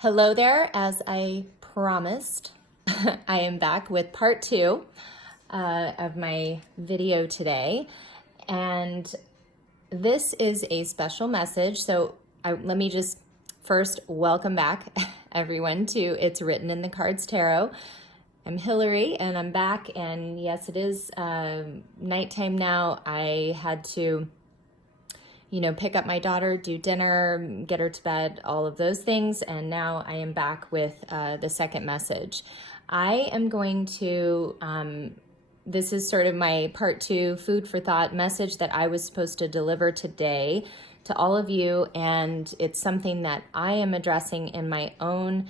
Hello there, as I promised, I am back with part two of my video today. And this is a special message. So let me just first welcome back everyone to It's Written in the Cards Tarot. I'm Hillary and I'm back. And yes, it is nighttime now. I had to pick up my daughter, do dinner, get her to bed, all of those things. And now I am back with the second message. I am going to, this is sort of my part two food for thought message that I was supposed to deliver today to all of you. And it's something that I am addressing in my own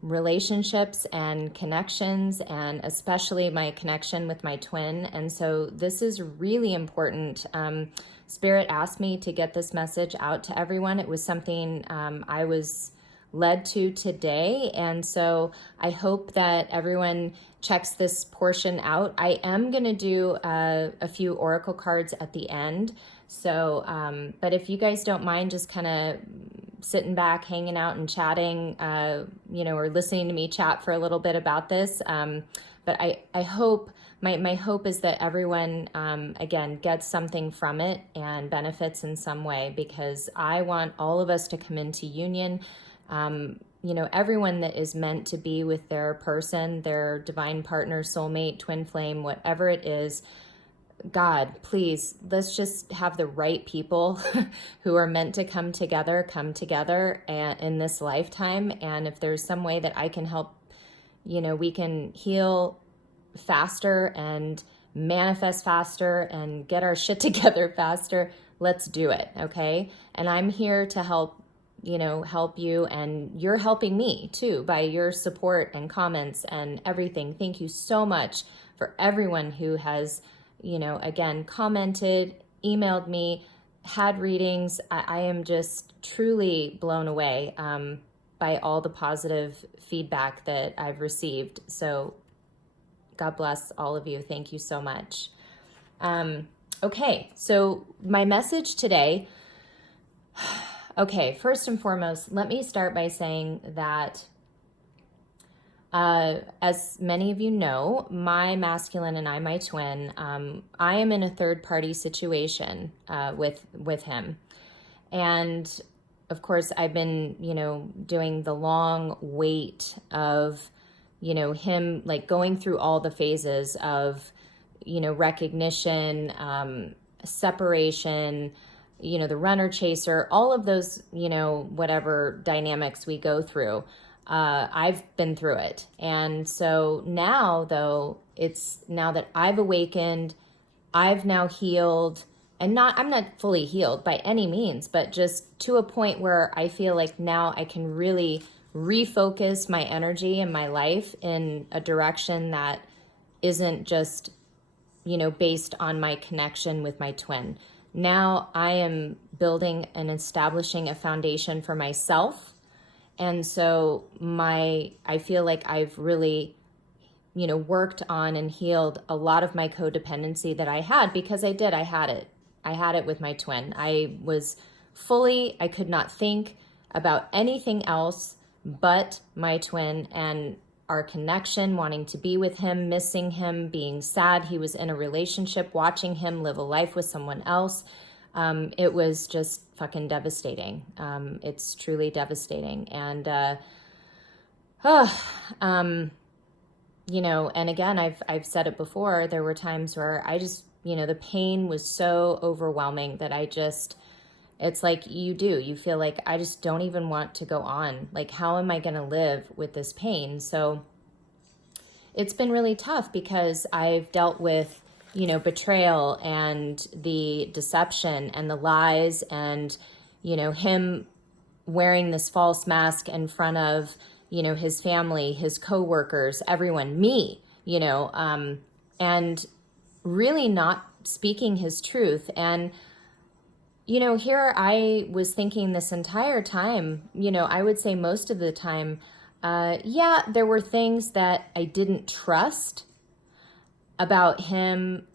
relationships and connections, and especially my connection with my twin. And so this is really important. Spirit asked me to get this message out to everyone. It was something I was led to today. And so I hope that everyone checks this portion out. I am going to do a few oracle cards at the end. So, but if you guys don't mind just kind of sitting back, hanging out and chatting, or listening to me chat for a little bit about this. But I hope, my hope is that everyone, again, gets something from it and benefits in some way, because I want all of us to come into union. Everyone that is meant to be with their person, their divine partner, soulmate, twin flame, whatever it is, God, please, let's just have the right people who are meant to come together in this lifetime. And if there's some way that I can help, we can heal faster and manifest faster and get our shit together faster, let's do it, okay? And I'm here to help you, and you're helping me too by your support and comments and everything. Thank you so much for everyone who has again, commented, emailed me, had readings. I am just truly blown away by all the positive feedback that I've received. So God bless all of you. Thank you so much. Okay, so my message today. Okay, first and foremost, let me start by saying that as many of you know, my masculine and I, my twin, I am in a third-party situation with him. And of course, I've been, doing the long wait of, him like going through all the phases of, recognition, separation, the runner chaser, all of those, whatever dynamics we go through. I've been through it. And so now, though, it's now that I've awakened, I've now healed, and I'm not fully healed by any means, but just to a point where I feel like now I can really refocus my energy and my life in a direction that isn't just, based on my connection with my twin. Now I am building and establishing a foundation for myself. And so I feel like I've really, worked on and healed a lot of my codependency that I had, because I had it. I had it with my twin. I could not think about anything else but my twin and our connection, wanting to be with him, missing him, being sad he was in a relationship, watching him live a life with someone else. It was just fucking devastating. It's truly devastating. And, and again, I've said it before, there were times where I just, the pain was so overwhelming that it's like you feel like I just don't even want to go on. Like, how am I going to live with this pain? So it's been really tough, because I've dealt with betrayal and the deception and the lies and, him wearing this false mask in front of, his family, his coworkers, everyone, me, and really not speaking his truth. And, here I was thinking this entire time, I would say most of the time, there were things that I didn't trust about him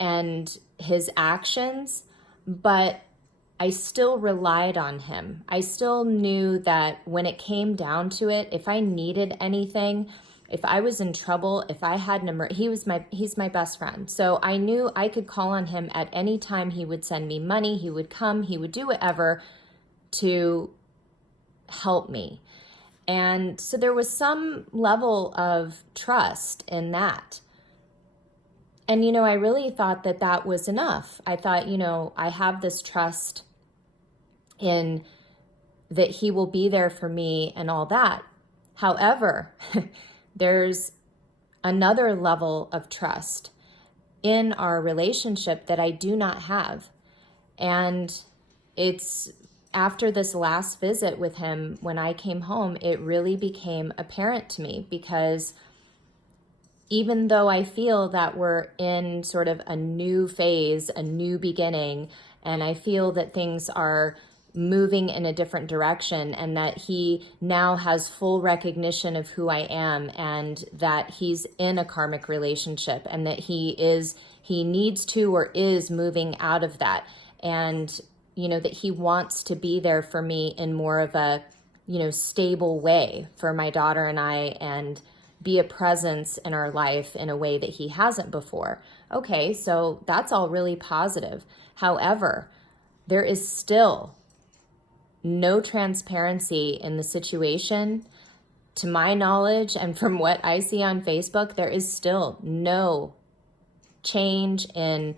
and his actions, but I still relied on him. I still knew that when it came down to it, if I needed anything, if I was in trouble, if I had an he's my best friend. So I knew I could call on him at any time. He would send me money, he would come, he would do whatever to help me. And so there was some level of trust in that. And, I really thought that that was enough. I thought, I have this trust in that he will be there for me and all that. However, there's another level of trust in our relationship that I do not have. And it's after this last visit with him, when I came home, it really became apparent to me, because even though I feel that we're in sort of a new phase, a new beginning, and I feel that things are moving in a different direction, and that he now has full recognition of who I am, and that he's in a karmic relationship, and that he needs to or is moving out of that, and that he wants to be there for me in more of a stable way for my daughter and I, and be a presence in our life in a way that he hasn't before. Okay, so that's all really positive. However, there is still no transparency in the situation. To my knowledge, and from what I see on Facebook, there is still no change in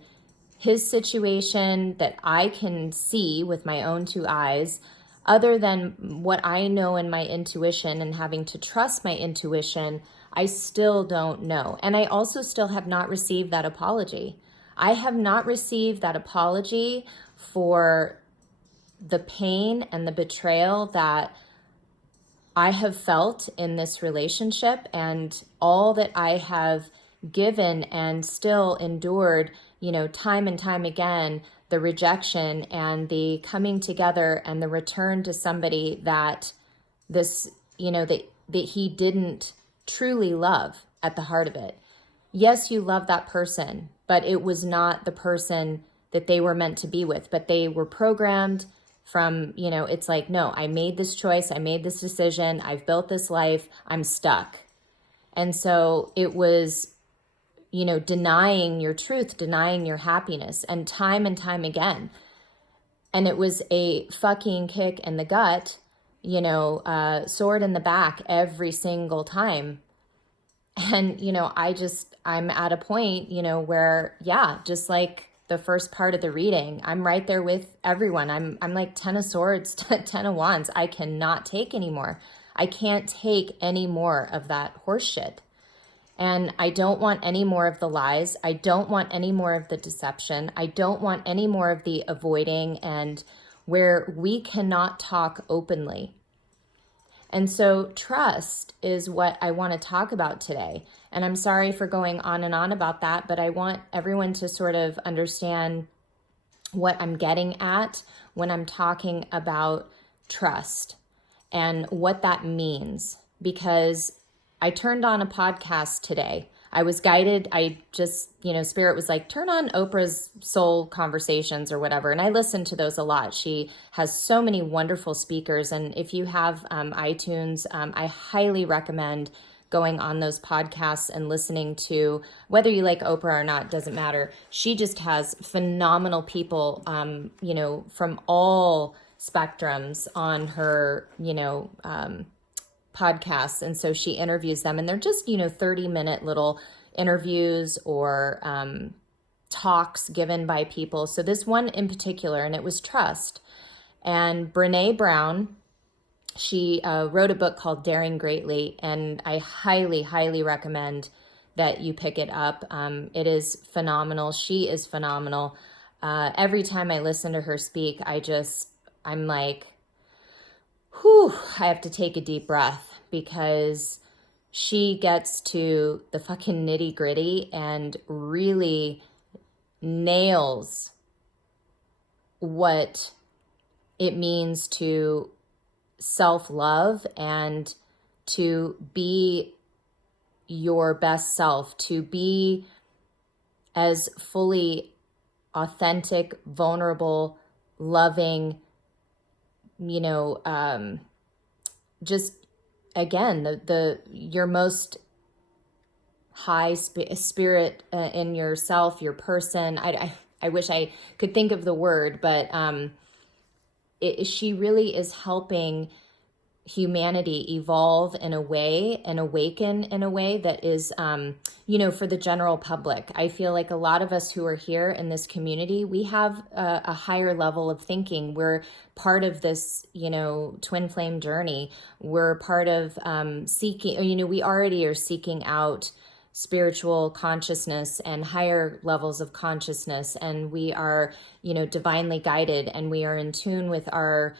his situation that I can see with my own two eyes, other than what I know in my intuition, and having to trust my intuition. I still don't know. And I also still have not received that apology. I have not received that apology for the pain and the betrayal that I have felt in this relationship, and all that I have given and still endured, time and time again, the rejection and the coming together and the return to somebody that that he didn't truly love at the heart of it. Yes, you love that person, but it was not the person that they were meant to be with, but they were programmed from, it's like, no, I made this choice, I made this decision, I've built this life, I'm stuck. And so it was, denying your truth, denying your happiness, and time again. And it was a fucking kick in the gut, sword in the back every single time. And, I'm at a point, where, just like the first part of the reading, I'm right there with everyone. I'm like 10 of swords, 10 of wands. I cannot take anymore. I can't take any more of that horse shit. And I don't want any more of the lies. I don't want any more of the deception. I don't want any more of the avoiding, and where we cannot talk openly. And so trust is what I want to talk about today. And I'm sorry for going on and on about that, but I want everyone to sort of understand what I'm getting at when I'm talking about trust and what that means. Because I turned on a podcast today. I was guided. I just, Spirit was like, turn on Oprah's Soul Conversations or whatever. And I listen to those a lot. She has so many wonderful speakers. And if you have iTunes, I highly recommend going on those podcasts and listening to, whether you like Oprah or not, doesn't matter. She just has phenomenal people, from all spectrums on her, podcasts. And so she interviews them, and they're just, 30-minute little interviews or talks given by people. So this one in particular, and it was trust. And Brene Brown, she wrote a book called Daring Greatly, and I highly, highly recommend that you pick it up. It is phenomenal. She is phenomenal. Every time I listen to her speak, I'm like, whew, I have to take a deep breath, because she gets to the fucking nitty gritty and really nails what it means to self-love and to be your best self, to be as fully authentic, vulnerable, loving, just again, your most high spirit in yourself, your person. I wish I could think of the word, but she really is helping humanity evolve in a way and awaken in a way that is, for the general public. I feel like a lot of us who are here in this community, we have a higher level of thinking. We're part of this, twin flame journey. We're part of seeking, we already are seeking out spiritual consciousness and higher levels of consciousness, and we are divinely guided, and we are in tune with our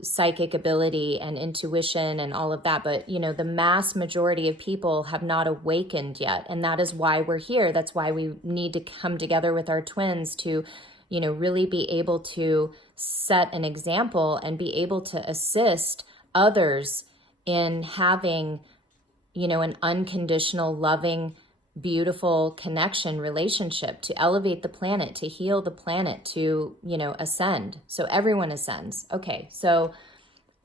psychic ability and intuition and all of that. But the mass majority of people have not awakened yet, and that is why we're here. That's why we need to come together with our twins to really be able to set an example and be able to assist others in having an unconditional, loving, beautiful connection relationship, to elevate the planet, to heal the planet, to, ascend. So everyone ascends. Okay. So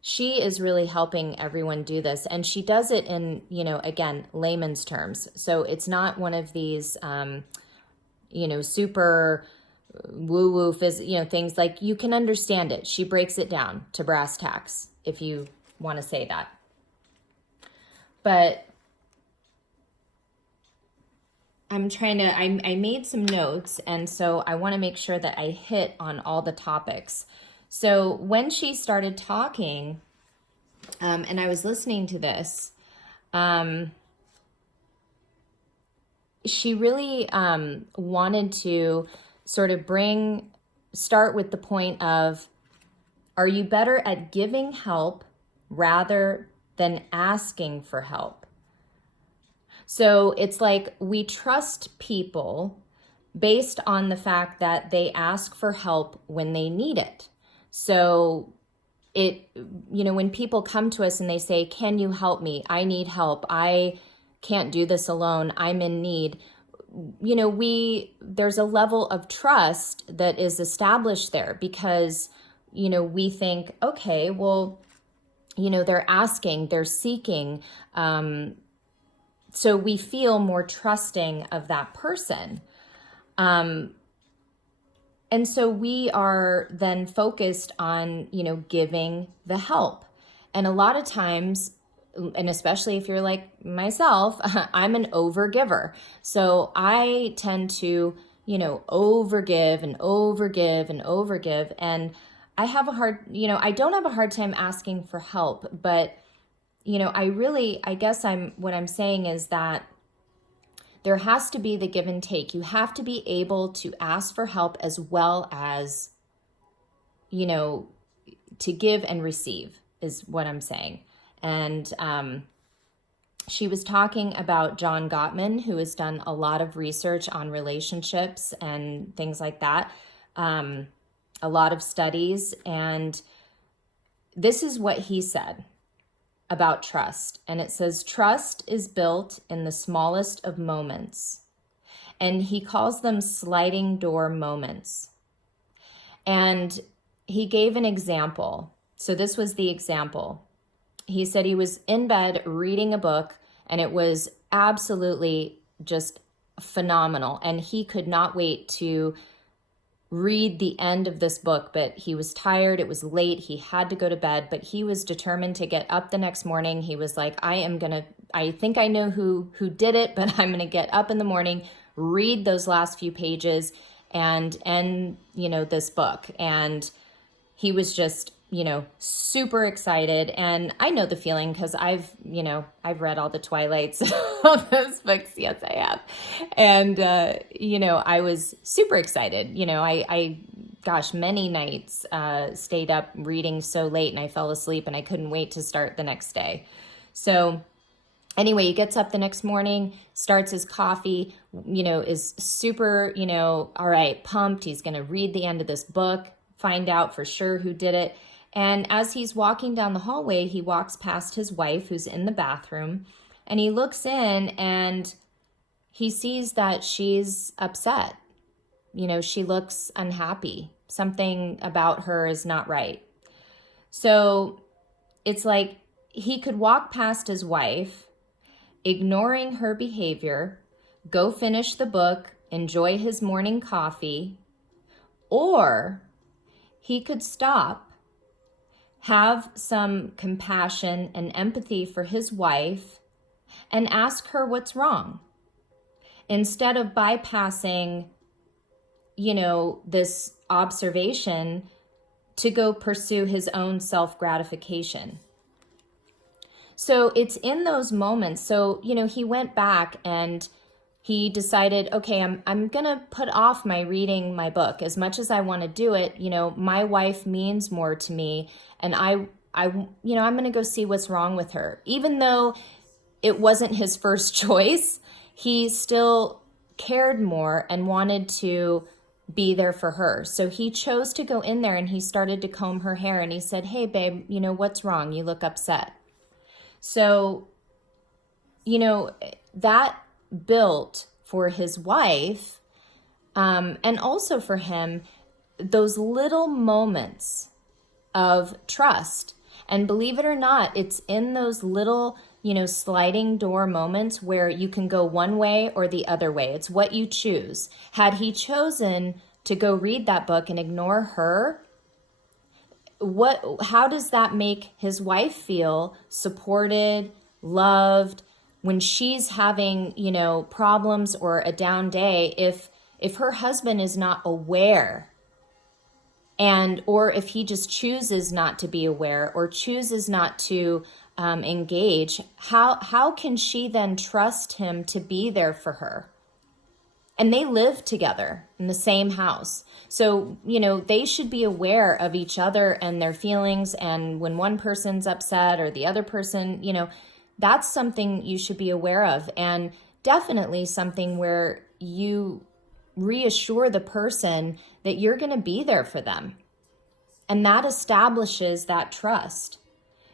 she is really helping everyone do this. And she does it in, again, layman's terms. So it's not one of these, super woo-woo, things like you can understand it. She breaks it down to brass tacks, if you want to say that. But I made some notes, and so I want to make sure that I hit on all the topics. So when she started talking, and I was listening to this, she really wanted to sort of start with the point of, are you better at giving help rather than asking for help? So it's like we trust people based on the fact that they ask for help when they need it. So when people come to us and they say, can you help me? I need help. I can't do this alone. I'm in need. There's a level of trust that is established there because, we think, okay, well, they're asking, they're seeking. So we feel more trusting of that person. And so we are then focused on, giving the help. And a lot of times, and especially if you're like myself, I'm an overgiver. So I tend to, overgive and overgive and overgive. And I don't have a hard time asking for help, but what I'm saying is that there has to be the give and take. You have to be able to ask for help as well as, to give and receive is what I'm saying. And she was talking about John Gottman, who has done a lot of research on relationships and things like that, a lot of studies. And this is what he said about trust. And it says, trust is built in the smallest of moments. And he calls them sliding door moments. And he gave an example. So this was the example. He said he was in bed reading a book, and it was absolutely just phenomenal. And he could not wait to read the end of this book, but he was tired. It was late. He had to go to bed, but he was determined to get up the next morning. He was like, I think I know who did it, but I'm going to get up in the morning, read those last few pages and end, this book. And he was just, super excited. And I know the feeling because I've read all the Twilights of those books. Yes, I have. And, I was super excited. Gosh, many nights stayed up reading so late and I fell asleep and I couldn't wait to start the next day. So anyway, he gets up the next morning, starts his coffee, is super, all right, pumped. He's going to read the end of this book, find out for sure who did it. And as he's walking down the hallway, he walks past his wife who's in the bathroom, and he looks in and he sees that she's upset. she looks unhappy. Something about her is not right. So it's like he could walk past his wife, ignoring her behavior, go finish the book, enjoy his morning coffee, or he could stop, have some compassion and empathy for his wife, and ask her what's wrong, instead of bypassing, this observation to go pursue his own self-gratification. So it's in those moments. So, he went back and he decided, okay, I'm going to put off my reading my book as much as I want to do it. My wife means more to me, and I'm going to go see what's wrong with her. Even though it wasn't his first choice, he still cared more and wanted to be there for her. So he chose to go in there and he started to comb her hair and he said, hey, babe, what's wrong? You look upset. So, that built for his wife, and also for him, those little moments of trust. And believe it or not, it's in those little, sliding door moments where you can go one way or the other way. It's what you choose. Had he chosen to go read that book and ignore her, how does that make his wife feel supported, loved, when she's having, problems or a down day, if her husband is not aware, or if he just chooses not to be aware or chooses not to engage, how can she then trust him to be there for her? And they live together in the same house. So, they should be aware of each other and their feelings. And when one person's upset or the other person, that's something you should be aware of. And definitely something where you reassure the person that you're going to be there for them. And that establishes that trust.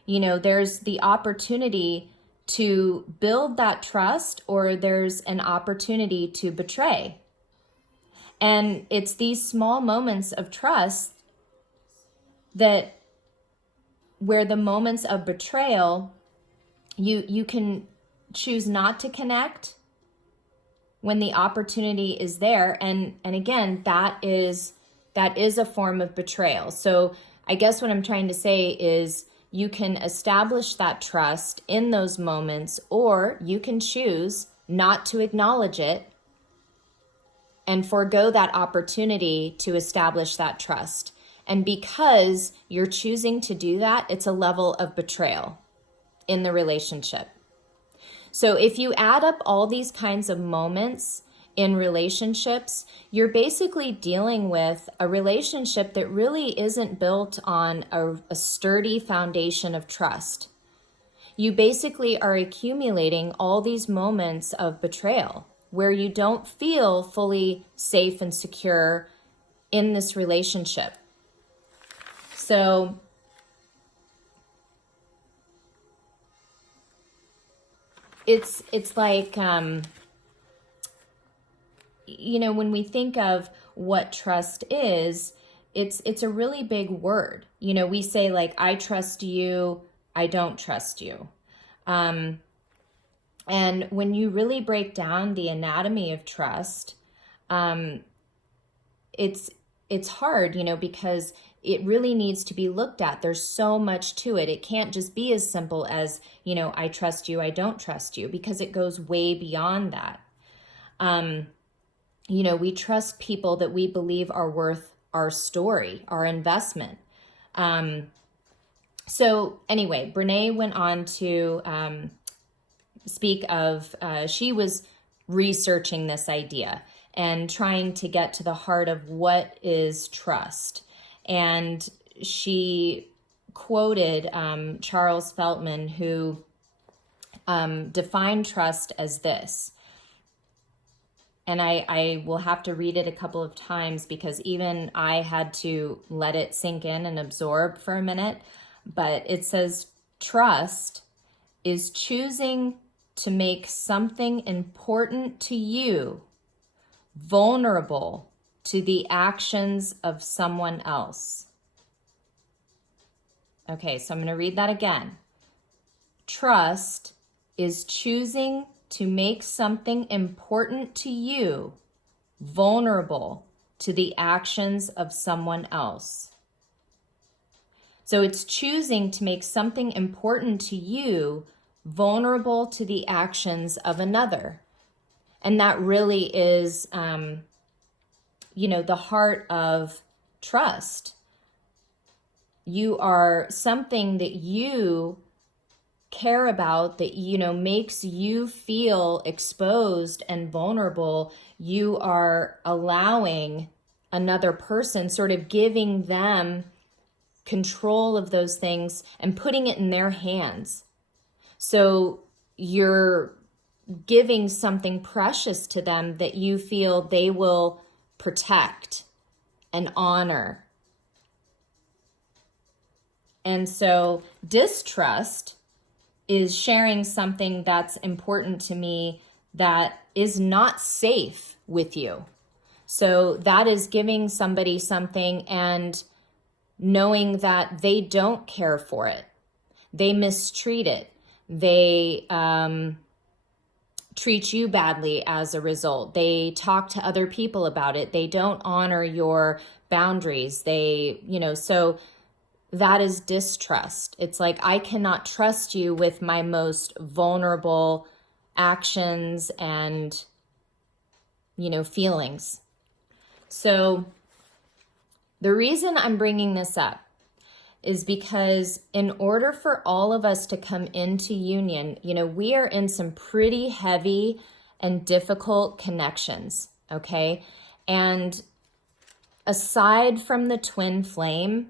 There's the opportunity to build that trust, or there's an opportunity to betray. And it's these small moments of trust that where the moments of betrayal, you can choose not to connect when the opportunity is there. And again, that is a form of betrayal. So I guess what I'm trying to say is you can establish that trust in those moments, or you can choose not to acknowledge it and forego that opportunity to establish that trust. And because you're choosing to do that, it's a level of betrayal in the relationship. So if you add up all these kinds of moments in relationships, you're basically dealing with a relationship that really isn't built on a sturdy foundation of trust. You basically are accumulating all these moments of betrayal where you don't feel fully safe and secure in this relationship. So it's like, when we think of what trust is, it's a really big word. We say like, I trust you, I don't trust you. And when you really break down the anatomy of trust, it's hard, because it really needs to be looked at. There's so much to it. It can't just be as simple as, I trust you, I don't trust you, because it goes way beyond that. We trust people that we believe are worth our story, our investment. So anyway, Brene went on to speak of, she was researching this idea and trying to get to the heart of what is trust. And she quoted Charles Feltman, who defined trust as this. And I will have to read it a couple of times because even I had to let it sink in and absorb for a minute. But it says, trust is choosing to make something important to you vulnerable to the actions of someone else. Okay, so I'm going to read that again. Trust is choosing to make something important to you vulnerable to the actions of someone else. So it's choosing to make something important to you vulnerable to the actions of another. And that really is, the heart of trust. You are something that you care about, that, makes you feel exposed and vulnerable. You are allowing another person, sort of giving them control of those things and putting it in their hands. So you're giving something precious to them that you feel they will protect and honor. And so distrust is sharing something that's important to me that is not safe with you. So that is giving somebody something and knowing that they don't care for it. They mistreat it. They treat you badly as a result. They talk to other people about it. They don't honor your boundaries. So that is distrust. It's like, I cannot trust you with my most vulnerable actions and, feelings. So the reason I'm bringing this up is because in order for all of us to come into union, we are in some pretty heavy and difficult connections, okay? And aside from the twin flame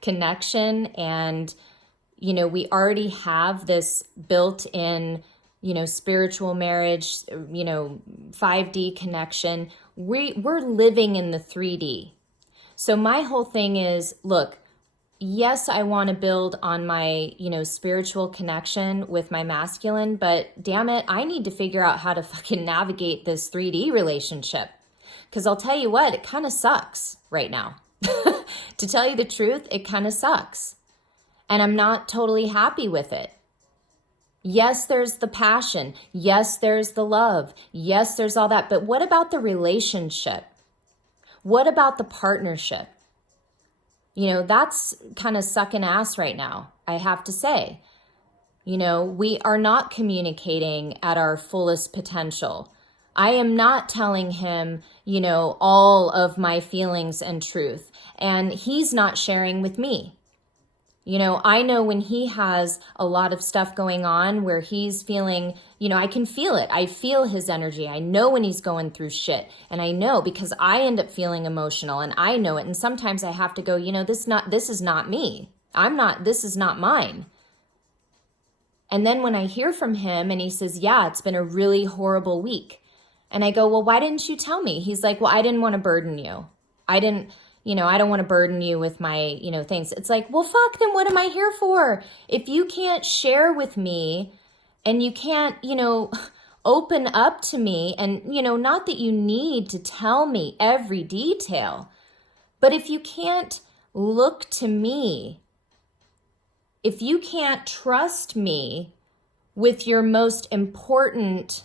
connection and, we already have this built-in, spiritual marriage, 5D connection, we're living in the 3D. So my whole thing is, look, yes, I want to build on my, spiritual connection with my masculine, but damn it, I need to figure out how to fucking navigate this 3D relationship. Because I'll tell you what, it kind of sucks right now. To tell you the truth, it kind of sucks. And I'm not totally happy with it. Yes, there's the passion. Yes, there's the love. Yes, there's all that. But what about the relationship? What about the partnership? That's kind of sucking ass right now, I have to say. We are not communicating at our fullest potential. I am not telling him, all of my feelings and truth, and he's not sharing with me. I know when he has a lot of stuff going on where he's feeling, I can feel it. I feel his energy. I know when he's going through shit. And I know because I end up feeling emotional and I know it. And sometimes I have to go, this is not me. This is not mine. And then when I hear from him and he says, yeah, it's been a really horrible week. And I go, well, why didn't you tell me? He's like, well, I didn't want to burden you. I don't want to burden you with my, things. It's like, well, fuck, then what am I here for? If you can't share with me and you can't, open up to me and, not that you need to tell me every detail, but if you can't look to me, if you can't trust me with your most important,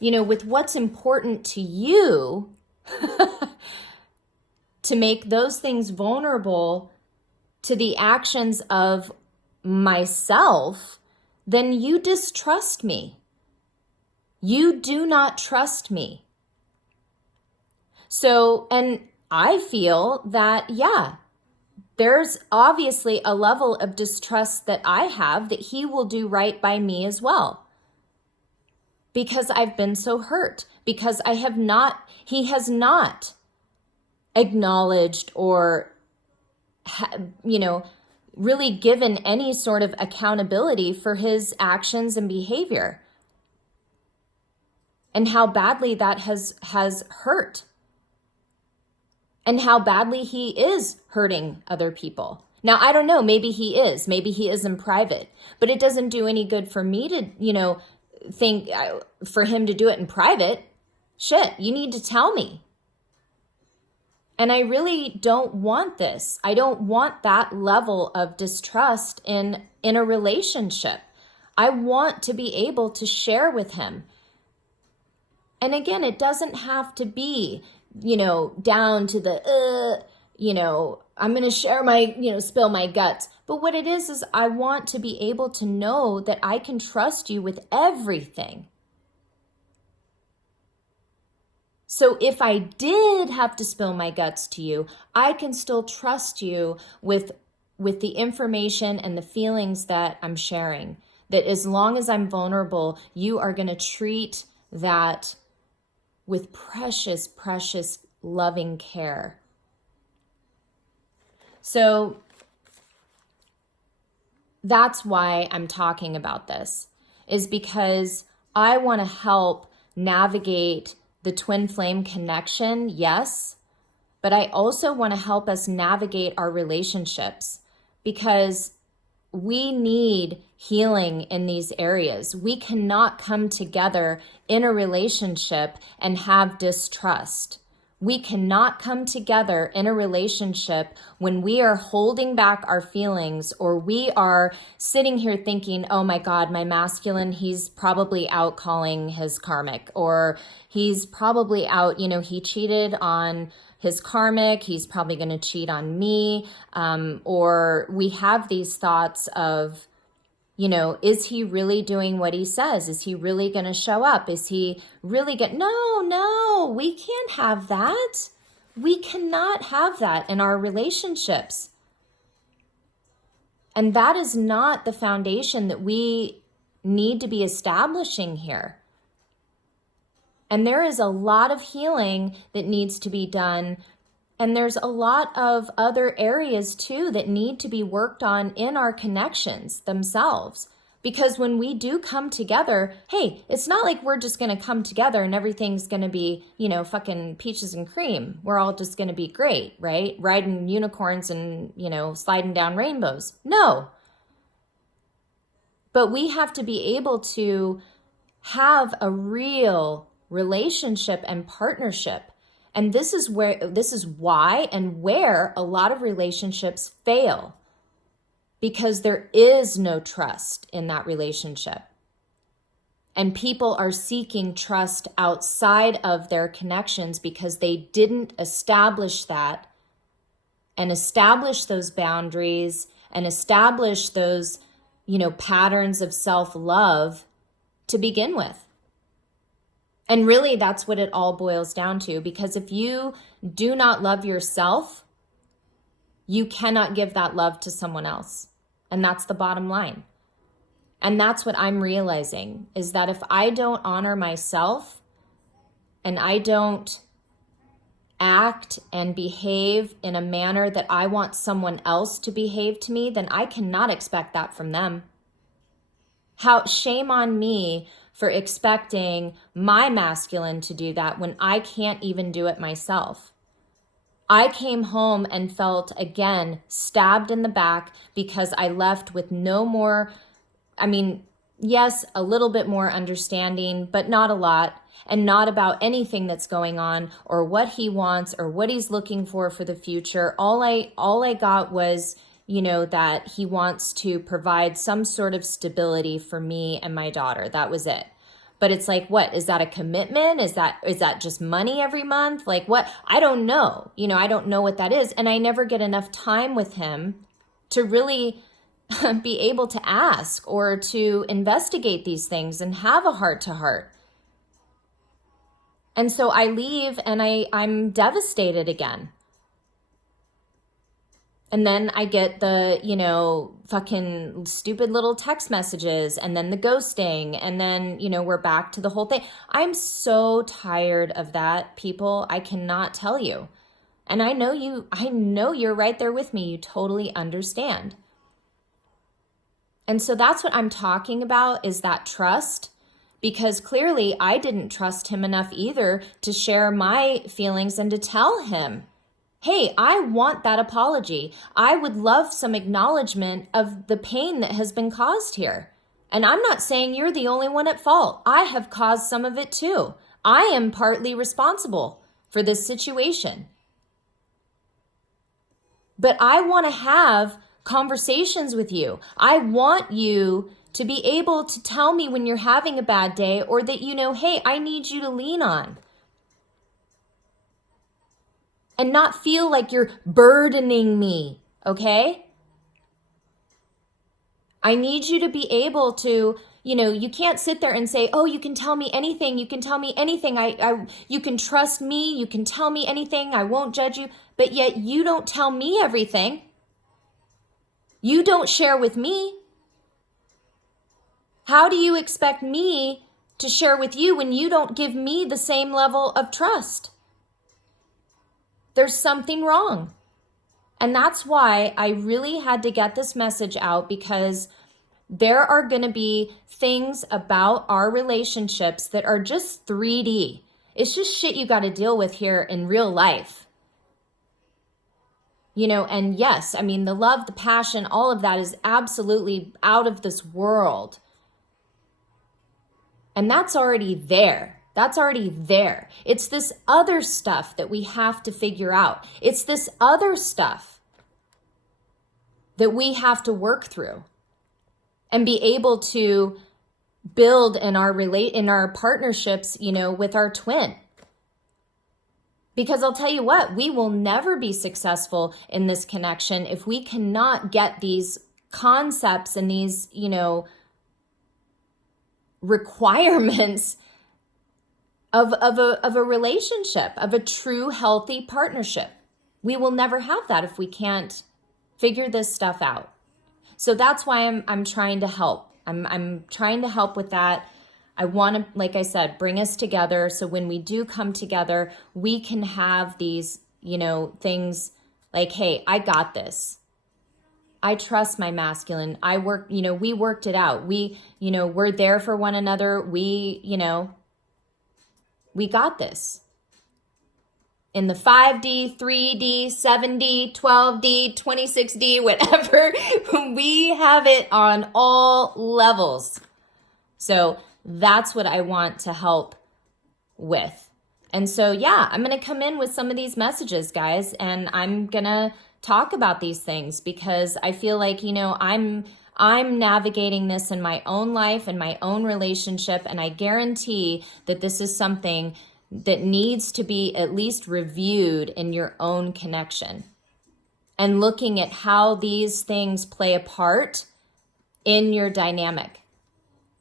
with what's important to you, to make those things vulnerable to the actions of myself, then you distrust me. You do not trust me. So, and I feel that, yeah, there's obviously a level of distrust that I have that he will do right by me as well. Because I've been so hurt, because he has not acknowledged or, really given any sort of accountability for his actions and behavior and how badly that has hurt and how badly he is hurting other people. Now, I don't know, maybe he is in private, but it doesn't do any good for me to, think for him to do it in private. Shit, you need to tell me. And I really don't want this. I don't want that level of distrust in a relationship. I want to be able to share with him. And again, it doesn't have to be, down to the, I'm going to share my, spill my guts. But what it is I want to be able to know that I can trust you with everything. So if I did have to spill my guts to you, I can still trust you with the information and the feelings that I'm sharing. That as long as I'm vulnerable, you are going to treat that with precious, precious, loving care. So that's why I'm talking about this, is because I want to help navigate the twin flame connection, yes, but I also want to help us navigate our relationships, because we need healing in these areas. We cannot come together in a relationship and have distrust. We cannot come together in a relationship when we are holding back our feelings, or we are sitting here thinking, oh my God, my masculine, he's probably out calling his karmic, or he's probably out, he cheated on his karmic, he's probably going to cheat on me. Or we have these thoughts of, is he really doing what he says? Is he really going to show up? Is he really No, we can't have that. We cannot have that in our relationships. And that is not the foundation that we need to be establishing here. And there is a lot of healing that needs to be done. And there's a lot of other areas too that need to be worked on in our connections themselves. Because when we do come together, hey, it's not like we're just going to come together and everything's going to be, fucking peaches and cream. We're all just going to be great, right? Riding unicorns and, sliding down rainbows. No. But we have to be able to have a real relationship and partnership. And this is why and where a lot of relationships fail, because there is no trust in that relationship. And people are seeking trust outside of their connections because they didn't establish that and establish those boundaries and establish those, patterns of self-love to begin with. And really, that's what it all boils down to, because if you do not love yourself, you cannot give that love to someone else. And that's the bottom line. And that's what I'm realizing, is that if I don't honor myself and I don't act and behave in a manner that I want someone else to behave to me, then I cannot expect that from them. Shame on me for expecting my masculine to do that when I can't even do it myself. I came home and felt, again, stabbed in the back because I left with no more, yes, a little bit more understanding, but not a lot, and not about anything that's going on or what he wants or what he's looking for the future. All I got was, that he wants to provide some sort of stability for me and my daughter. That was it. But it's like, what? Is that a commitment? Is that just money every month? Like what? I don't know. I don't know what that is. And I never get enough time with him to really be able to ask or to investigate these things and have a heart to heart. And so I leave and I'm devastated again. And then I get the, fucking stupid little text messages, and then the ghosting, and then, we're back to the whole thing. I'm so tired of that, people. I cannot tell you. And I know you're right there with me. You totally understand. And so that's what I'm talking about, is that trust, because clearly I didn't trust him enough either to share my feelings and to tell him, hey, I want that apology. I would love some acknowledgement of the pain that has been caused here. And I'm not saying you're the only one at fault. I have caused some of it too. I am partly responsible for this situation. But I want to have conversations with you. I want you to be able to tell me when you're having a bad day, or that you know, hey, I need you to lean on. And not feel like you're burdening me, okay? I need you to be able to, you can't sit there and say, oh, you can tell me anything. You can tell me anything. You can trust me. You can tell me anything. I won't judge you. But yet you don't tell me everything. You don't share with me. How do you expect me to share with you when you don't give me the same level of trust? There's something wrong. And that's why I really had to get this message out, because there are going to be things about our relationships that are just 3D. It's just shit you got to deal with here in real life. And yes, I mean, the love, the passion, all of that is absolutely out of this world. And that's already there. That's already there. It's this other stuff that we have to figure out. It's this other stuff that we have to work through and be able to build in our partnerships, with our twin. Because I'll tell you what, we will never be successful in this connection if we cannot get these concepts and these, requirements of a relationship, of a true healthy partnership. We will never have that if we can't figure this stuff out. So that's why I'm trying to help. I'm trying to help with that. I want to, like I said, bring us together, so when we do come together, we can have these, things like, hey, I got this. I trust my masculine. We worked it out. We're there for one another. We got this. In the 5D, 3D, 7D, 12D, 26D, whatever, we have it on all levels. So that's what I want to help with. And so, yeah, I'm going to come in with some of these messages, guys, and I'm going to talk about these things, because I feel like, I'm navigating this in my own life and my own relationship, and I guarantee that this is something that needs to be at least reviewed in your own connection, and looking at how these things play a part in your dynamic.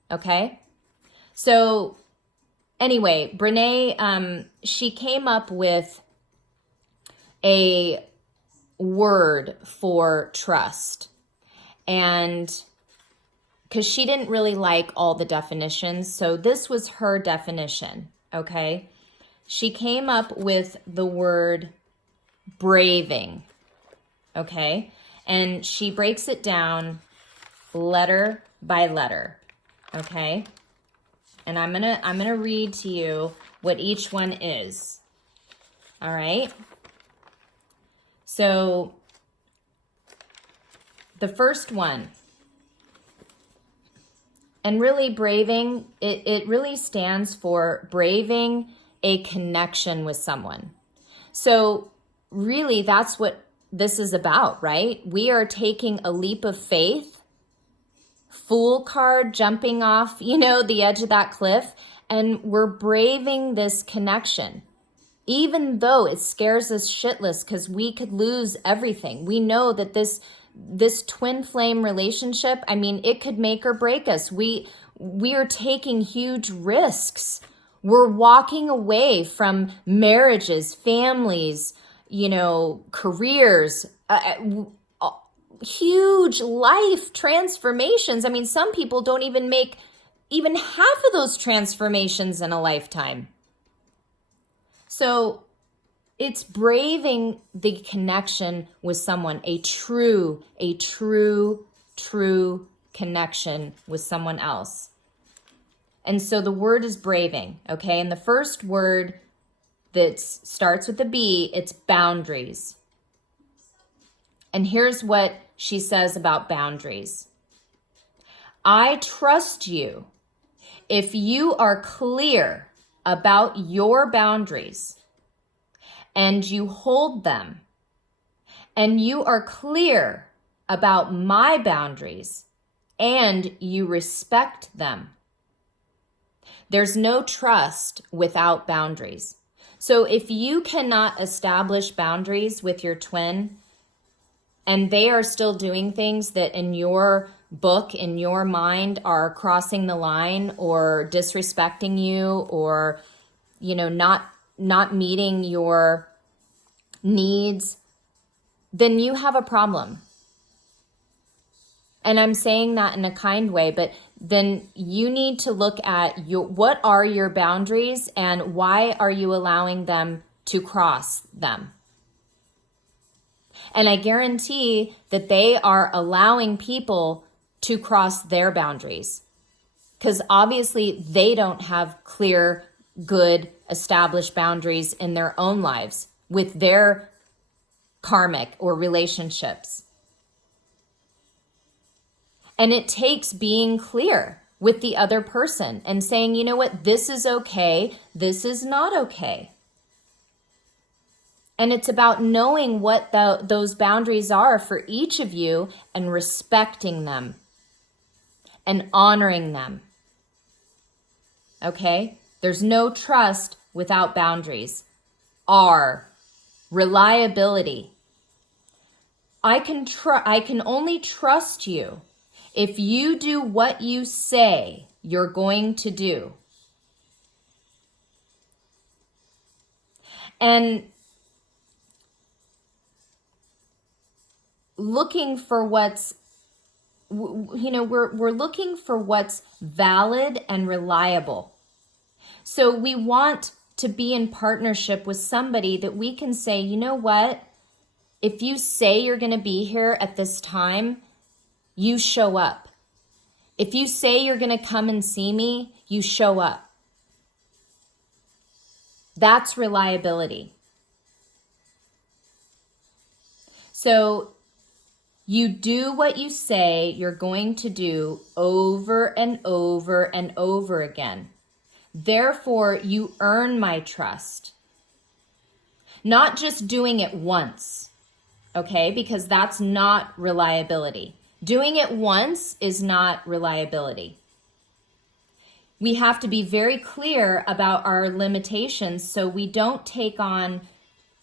Okay? So anyway, Brene, she came up with a word for trust. And because she didn't really like all the definitions, so this was her definition, okay? She came up with the word braving, okay? And she breaks it down letter by letter, okay? And I'm gonna read to you what each one is. All right? So the first one, and really braving, it really stands for braving a connection with someone. So really that's what this is about, right? We are taking a leap of faith, fool card, jumping off, the edge of that cliff, and we're braving this connection. Even though it scares us shitless because we could lose everything. We know that this twin flame relationship, it could make or break us. We are taking huge risks. We're walking away from marriages, families, careers, huge life transformations. Some people don't even make even half of those transformations in a lifetime. So it's braving the connection with someone, a true connection with someone else. And so the word is braving, okay? And the first word that starts with a B, it's boundaries. And here's what she says about boundaries. I trust you if you are clear about your boundaries and you hold them and you are clear about my boundaries and you respect them, there's no trust without boundaries. So if you cannot establish boundaries with your twin and they are still doing things that in your book, in your mind, are crossing the line or disrespecting you or, not meeting your needs, then you have a problem. And I'm saying that in a kind way, but then you need to look at what are your boundaries and why are you allowing them to cross them? And I guarantee that they are allowing people to cross their boundaries because obviously they don't have clear, good, established boundaries in their own lives with their karmic or relationships. And it takes being clear with the other person and saying, you know what, this is okay, this is not okay. And it's about knowing what those boundaries are for each of you and respecting them and honoring them. Okay? There's no trust without boundaries. R, reliability. I can only trust you if you do what you say you're going to do. And looking for what's, we're looking for what's valid and reliable. So we want to be in partnership with somebody that we can say, you know what? If you say you're going to be here at this time, you show up. If you say you're going to come and see me, you show up. That's reliability. So you do what you say you're going to do over and over and over again. Therefore, you earn my trust. Not just doing it once, okay? Because that's not reliability. Doing it once is not reliability. We have to be very clear about our limitations so we don't take on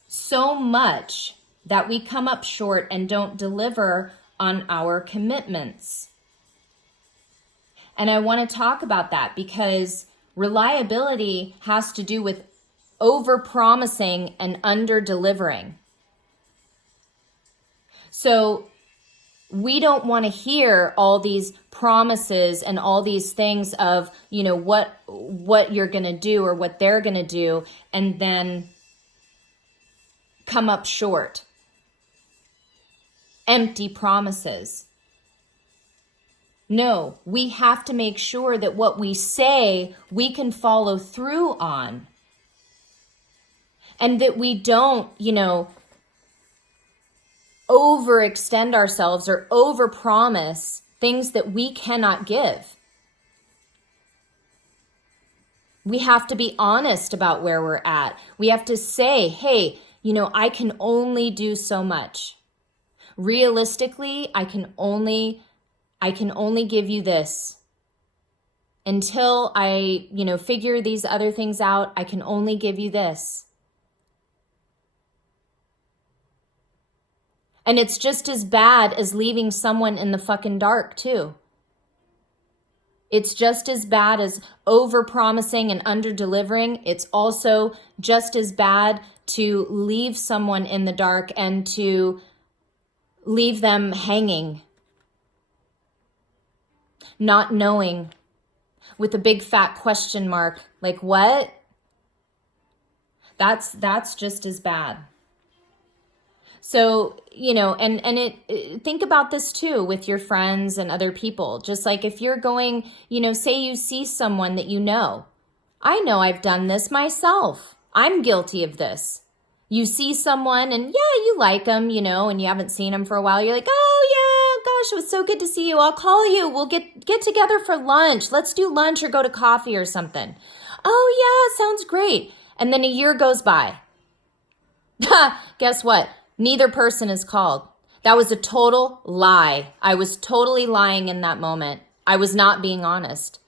so much that we come up short and don't deliver on our commitments. And I want to talk about that because reliability has to do with over-promising and under-delivering. So we don't want to hear all these promises and all these things of, what you're going to do or what they're going to do and then come up short. Empty promises. No, we have to make sure that what we say we can follow through on. And that we don't, overextend ourselves or overpromise things that we cannot give. We have to be honest about where we're at. We have to say, hey, I can only do so much. Realistically, I can only give you this. Until I, figure these other things out, I can only give you this. And it's just as bad as leaving someone in the fucking dark, too. It's just as bad as over-promising and under-delivering. It's also just as bad to leave someone in the dark and to leave them hanging, not knowing, with a big fat question mark, like what? That's just as bad. So, think about this too with your friends and other people. Just like if you're going, say you see someone that I know I've done this myself. I'm guilty of this. You see someone and you like them, and you haven't seen them for a while. You're like, oh yeah, gosh, it was so good to see you. I'll call you. We'll get together for lunch. Let's do lunch or go to coffee or something. Oh yeah, sounds great. And then a year goes by. Guess what? Neither person is called. That was a total lie. I was totally lying in that moment. I was not being honest.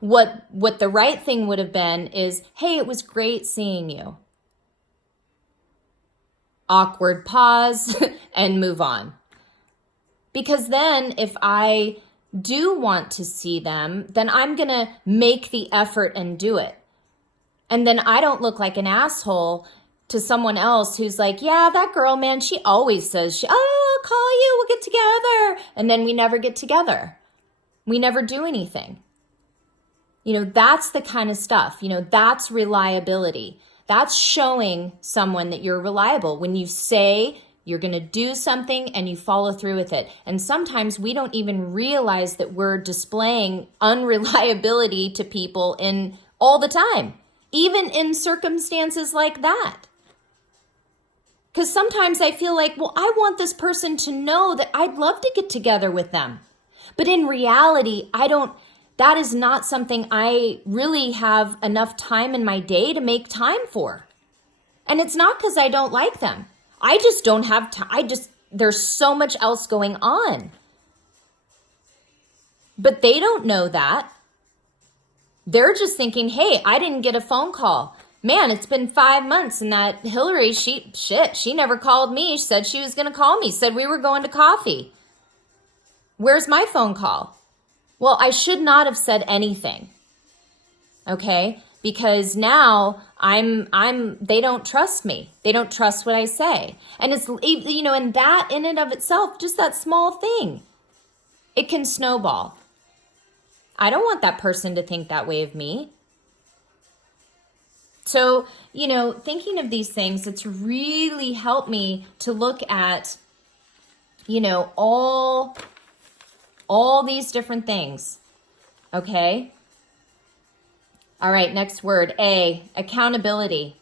What the right thing would have been is, hey, it was great seeing you. Awkward pause and move on. Because then if I do want to see them, then I'm going to make the effort and do it. And then I don't look like an asshole to someone else who's like, yeah, that girl, man, she always says, I'll call you, we'll get together. And then we never get together. We never do anything. That's the kind of stuff, that's reliability. That's showing someone that you're reliable. When you say you're going to do something and you follow through with it. And sometimes we don't even realize that we're displaying unreliability to people in all the time, even in circumstances like that. Because sometimes I feel like, well, I want this person to know that I'd love to get together with them. But in reality, that is not something I really have enough time in my day to make time for. And it's not because I don't like them. I just don't have time. There's so much else going on. But they don't know that. They're just thinking, hey, I didn't get a phone call. Man, it's been 5 months and that Hillary, she never called me. She said she was going to call me, said we were going to coffee. Where's my phone call? Well, I should not have said anything. Okay? Because now they don't trust me. They don't trust what I say. And it's, and that in and of itself, just that small thing, it can snowball. I don't want that person to think that way of me. So, thinking of these things, it's really helped me to look at, all these different things. Okay? All right, next word, A, accountability.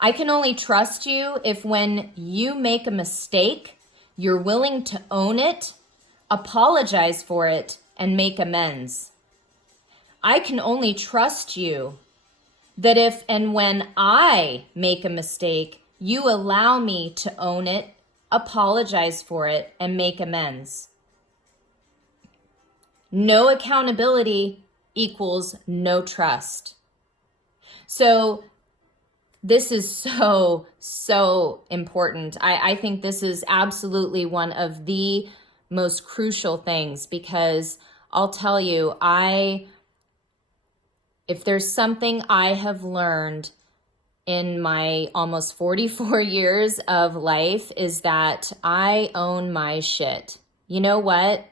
I can only trust you if when you make a mistake, you're willing to own it, apologize for it, and make amends. I can only trust you that if and when I make a mistake, you allow me to own it, apologize for it, and make amends. No accountability equals no trust. So this is so important. I think this is absolutely one of the most crucial things, because I'll tell you, if there's something I have learned in my almost 44 years of life, is that I own my shit. You know what?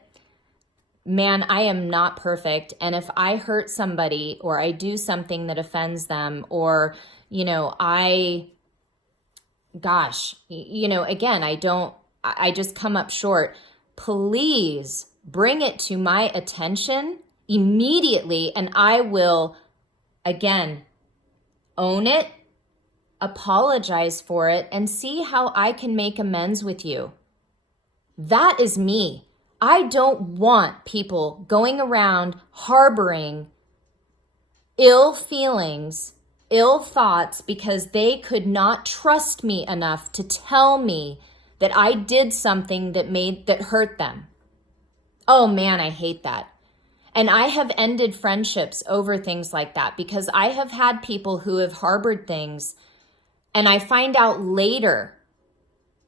Man, I am not perfect. And if I hurt somebody or I do something that offends them, or, again, I just come up short. Please bring it to my attention immediately, and I will, again, own it, apologize for it, and see how I can make amends with you. That is me. I don't want people going around harboring ill feelings, ill thoughts, because they could not trust me enough to tell me that I did something that hurt them. Oh man, I hate that. And I have ended friendships over things like that, because I have had people who have harbored things, and I find out later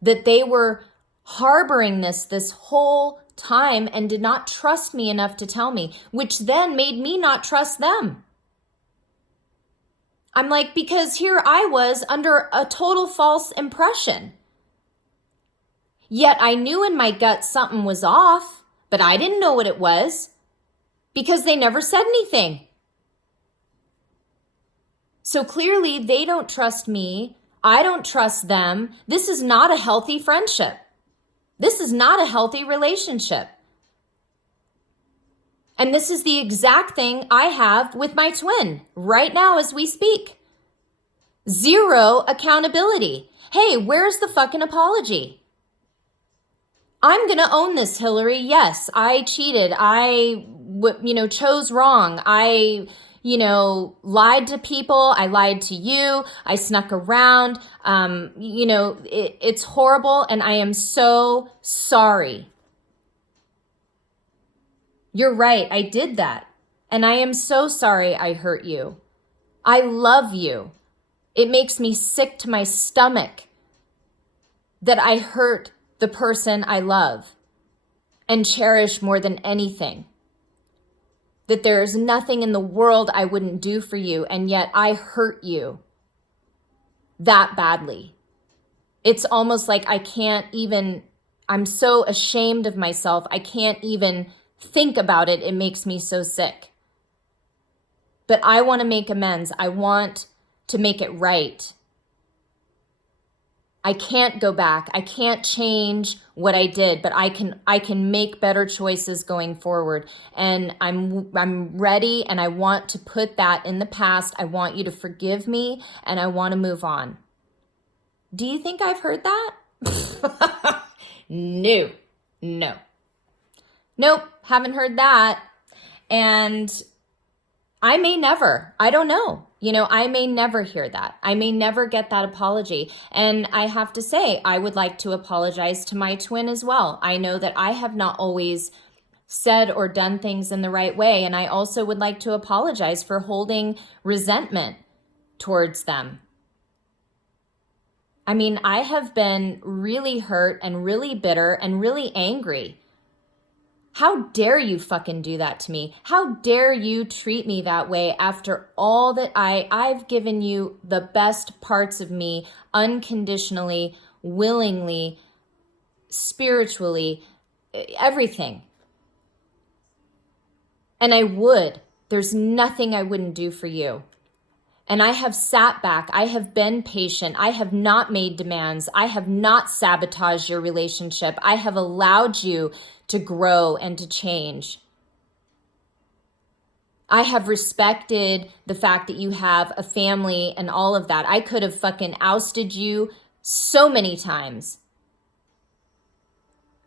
that they were harboring this whole time and did not trust me enough to tell me, which then made me not trust them. I'm like, because here I was under a total false impression. Yet I knew in my gut something was off, but I didn't know what it was, because they never said anything. So clearly they don't trust me. I don't trust them. This is not a healthy friendship. This is not a healthy relationship. And this is the exact thing I have with my twin right now as we speak. Zero accountability. Hey, where's the fucking apology? I'm going to own this, Hillary. Yes, I cheated. I chose wrong. I lied to people. I lied to you. I snuck around. It's horrible, and I am so sorry. You're right. I did that. And I am so sorry I hurt you. I love you. It makes me sick to my stomach that I hurt the person I love and cherish more than anything. That there is nothing in the world I wouldn't do for you, and yet I hurt you that badly. It's almost like I'm so ashamed of myself, I can't even think about it. It makes me so sick. But I want to make amends. I want to make it right. I can't go back. I can't change what I did, but I can make better choices going forward. And I'm ready, and I want to put that in the past. I want you to forgive me, and I want to move on. Do you think I've heard that? No. Nope, haven't heard that. And I may never. I don't know. I may never hear that. I may never get that apology. And I have to say, I would like to apologize to my twin as well. I know that I have not always said or done things in the right way. And I also would like to apologize for holding resentment towards them. I mean, I have been really hurt and really bitter and really angry. How dare you fucking do that to me? How dare you treat me that way after all that I've given you the best parts of me unconditionally, willingly, spiritually, everything. And there's nothing I wouldn't do for you. And I have sat back. I have been patient. I have not made demands. I have not sabotaged your relationship. I have allowed you to grow and to change. I have respected the fact that you have a family and all of that. I could have fucking ousted you so many times.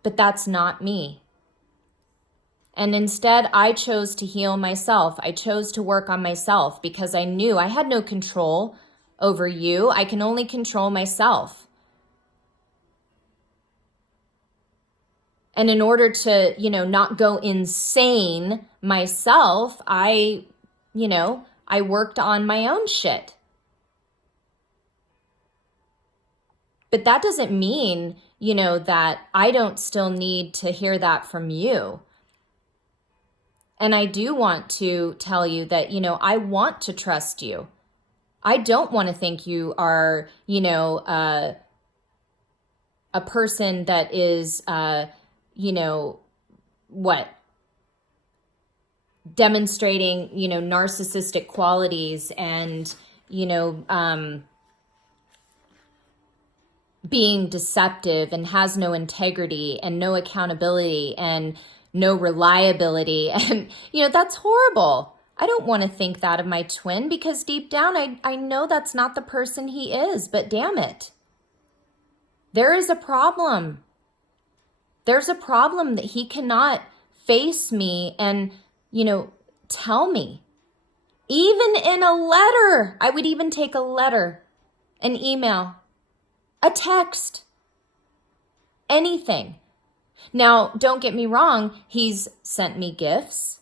But that's not me. And instead, I chose to heal myself. I chose to work on myself because I knew I had no control over you. I can only control myself. And in order to, not go insane myself, I worked on my own shit. But that doesn't mean, that I don't still need to hear that from you. And I do want to tell you that, I want to trust you. I don't want to think you are, a person that is, demonstrating, narcissistic qualities and, being deceptive and has no integrity and no accountability and no reliability. And, that's horrible. I don't want to think that of my twin because deep down, I know that's not the person he is, but damn it. There is a problem. There's a problem that he cannot face me and, tell me. Even in a letter, I would even take a letter, an email, a text, anything. Now, don't get me wrong, he's sent me gifts.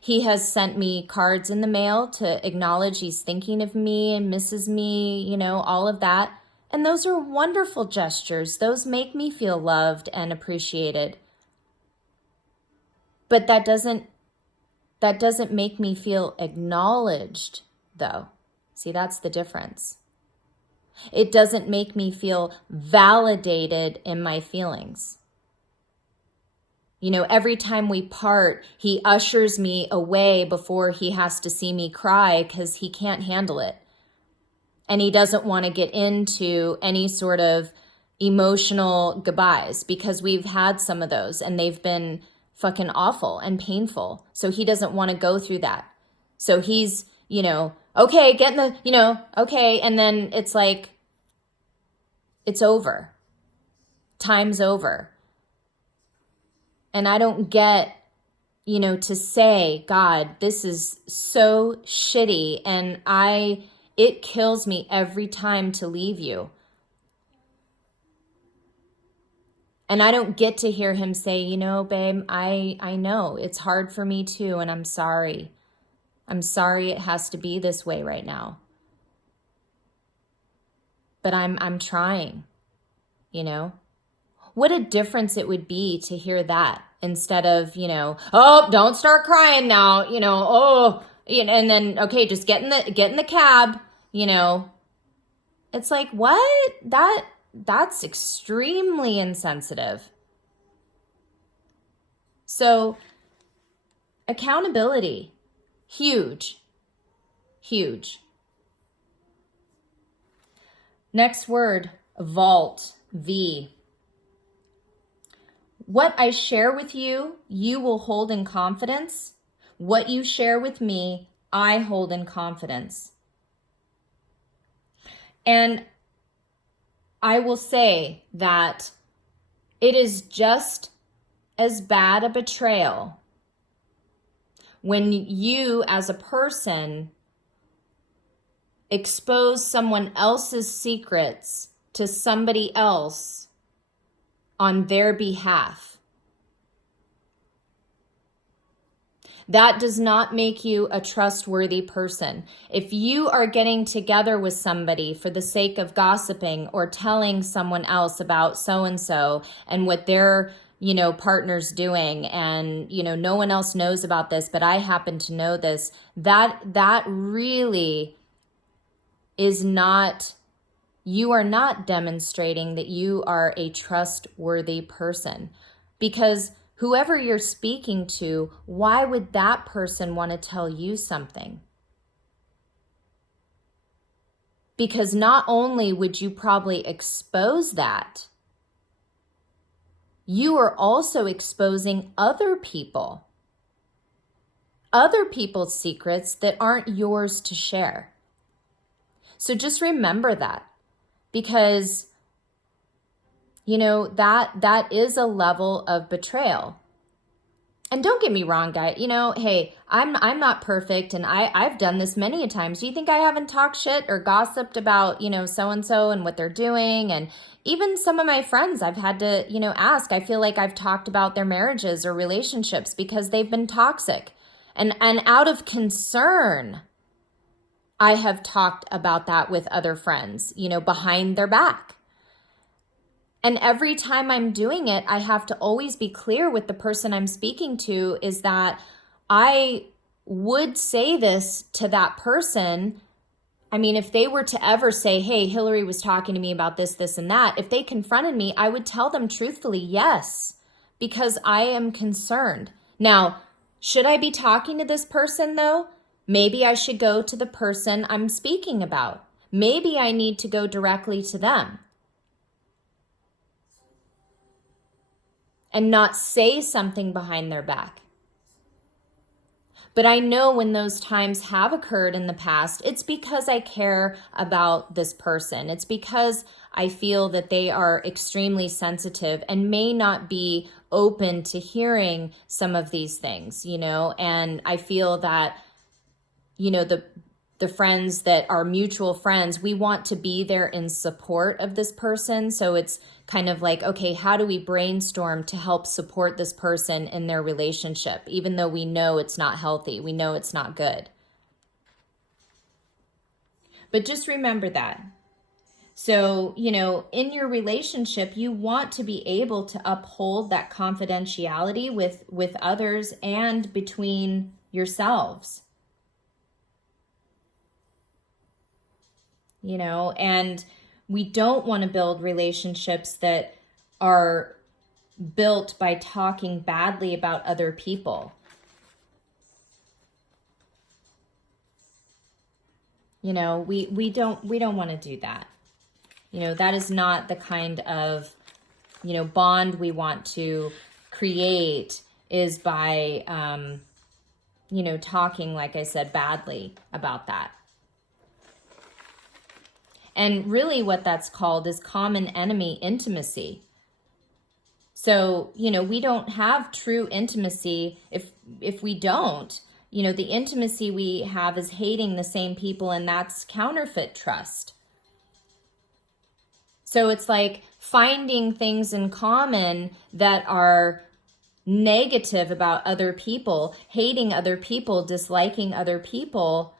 He has sent me cards in the mail to acknowledge he's thinking of me and misses me, all of that. And those are wonderful gestures. Those make me feel loved and appreciated. But that doesn't make me feel acknowledged, though. See, that's the difference. It doesn't make me feel validated in my feelings. Every time we part, he ushers me away before he has to see me cry because he can't handle it. And he doesn't want to get into any sort of emotional goodbyes because we've had some of those and they've been fucking awful and painful. So he doesn't want to go through that. So he's, okay, okay. And then it's like, it's over. Time's over. And I don't get to say, God, this is so shitty, and it kills me every time to leave you. And I don't get to hear him say, babe, I know it's hard for me too, and I'm sorry. I'm sorry it has to be this way right now. But I'm trying, What a difference it would be to hear that instead of, oh, don't start crying now, and then, okay, just get in the cab, It's like, what? That's extremely insensitive. So accountability, huge, huge. Next word, vault, V. What I share with you, you will hold in confidence. What you share with me, I hold in confidence. And I will say that it is just as bad a betrayal when you as a person expose someone else's secrets to somebody else on their behalf. That does not make you a trustworthy person. If you are getting together with somebody for the sake of gossiping or telling someone else about so-and-so and what their, partner's doing, and, no one else knows about this, but I happen to know this, that really is not, you are not demonstrating that you are a trustworthy person. Because whoever you're speaking to, why would that person want to tell you something? Because not only would you probably expose that, you are also exposing other people's secrets that aren't yours to share. So just remember that, because that is a level of betrayal. And don't get me wrong, guys. Hey, I'm not perfect, and I've done this many a times. Do you think I haven't talked shit or gossiped about, so-and-so and what they're doing? And even some of my friends, I've had to, ask. I feel like I've talked about their marriages or relationships because they've been toxic. And out of concern, I have talked about that with other friends, behind their back. And every time I'm doing it, I have to always be clear with the person I'm speaking to is that I would say this to that person. I mean, if they were to ever say, hey, Hillary was talking to me about this, this, and that, if they confronted me, I would tell them truthfully, yes, because I am concerned. Now, should I be talking to this person though? Maybe I should go to the person I'm speaking about. Maybe I need to go directly to them and not say something behind their back. But I know when those times have occurred in the past, it's because I care about this person. It's because I feel that they are extremely sensitive and may not be open to hearing some of these things, and I feel that, the friends that are mutual friends, we want to be there in support of this person. So it's kind of like, okay, how do we brainstorm to help support this person in their relationship, even though we know it's not healthy, we know it's not good. But just remember that. So, in your relationship, you want to be able to uphold that confidentiality with others and between yourselves. And we don't want to build relationships that are built by talking badly about other people. We don't want to do that. That is not the kind of, bond we want to create, is by, talking, like I said, badly about that. And really what that's called is common enemy intimacy. So, we don't have true intimacy if we don't. The intimacy we have is hating the same people, and that's counterfeit trust. So it's like finding things in common that are negative about other people, hating other people, disliking other people.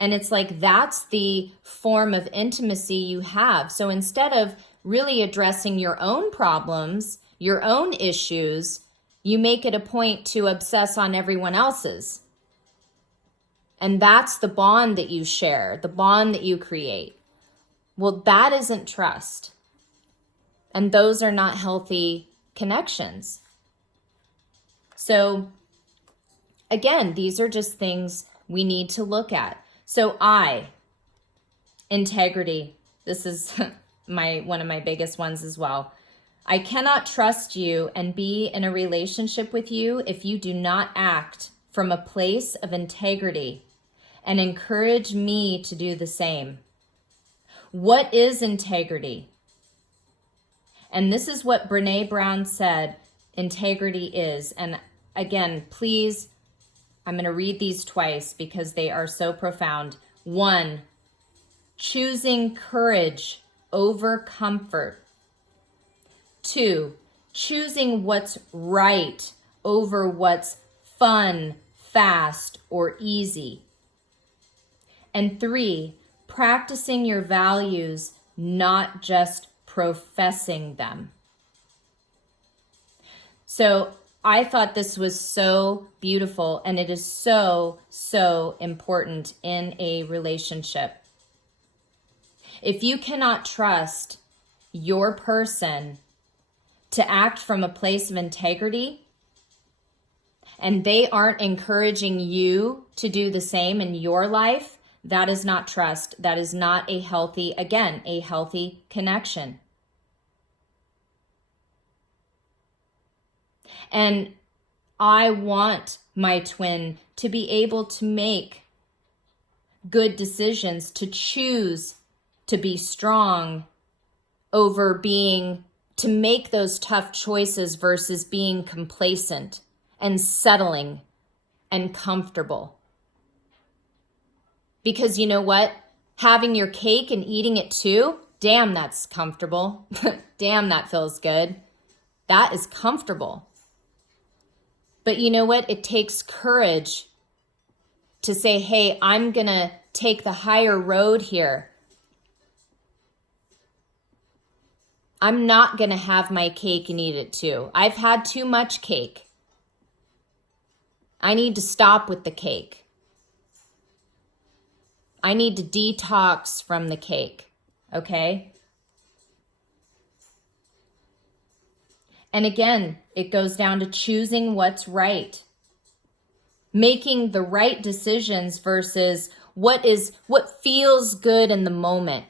And it's like that's the form of intimacy you have. So instead of really addressing your own problems, your own issues, you make it a point to obsess on everyone else's. And that's the bond that you share, the bond that you create. Well, that isn't trust. And those are not healthy connections. So again, these are just things we need to look at. So integrity. This is one of my biggest ones as well. I cannot trust you and be in a relationship with you if you do not act from a place of integrity and encourage me to do the same. What is integrity? And this is what Brené Brown said integrity is. And again, please, I'm going to read these twice because they are so profound. 1, choosing courage over comfort. 2, choosing what's right over what's fun, fast, or easy. And 3, practicing your values, not just professing them. So I thought this was so beautiful, and it is so, so important in a relationship. If you cannot trust your person to act from a place of integrity, and they aren't encouraging you to do the same in your life, that is not trust. That is not a healthy connection. And I want my twin to be able to make good decisions, to choose to be strong over to make those tough choices versus being complacent and settling and comfortable. Because you know what? Having your cake and eating it too, damn, that's comfortable. Damn, that feels good. That is comfortable. But you know what? It takes courage to say, hey, I'm going to take the higher road here. I'm not going to have my cake and eat it too. I've had too much cake. I need to stop with the cake. I need to detox from the cake, okay? And again, it goes down to choosing what's right. Making the right decisions versus what feels good in the moment.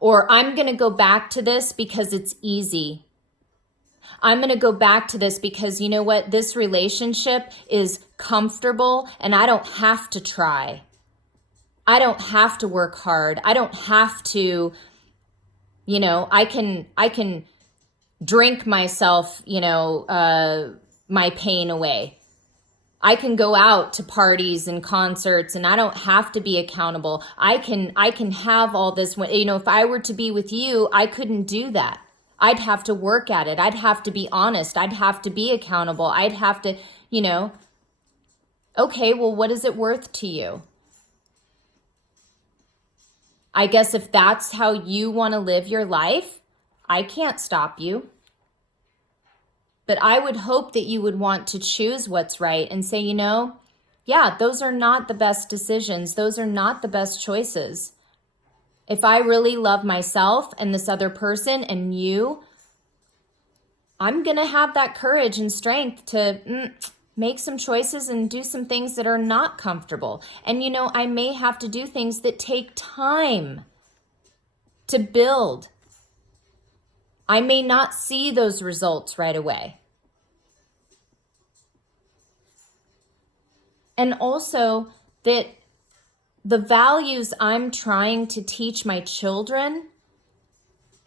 Or I'm going to go back to this because it's easy. I'm going to go back to this because you know what? This relationship is comfortable and I don't have to try. I don't have to work hard. I don't have to, I can drink myself, my pain away. I can go out to parties and concerts and I don't have to be accountable. I can have all this. If I were to be with you, I couldn't do that. I'd have to work at it. I'd have to be honest. I'd have to be accountable. I'd have to, okay, well, what is it worth to you? I guess if that's how you want to live your life, I can't stop you. But I would hope that you would want to choose what's right and say, yeah, those are not the best decisions. Those are not the best choices. If I really love myself and this other person and you, I'm going to have that courage and strength to make some choices and do some things that are not comfortable. And, I may have to do things that take time to build. I may not see those results right away. And also that the values I'm trying to teach my children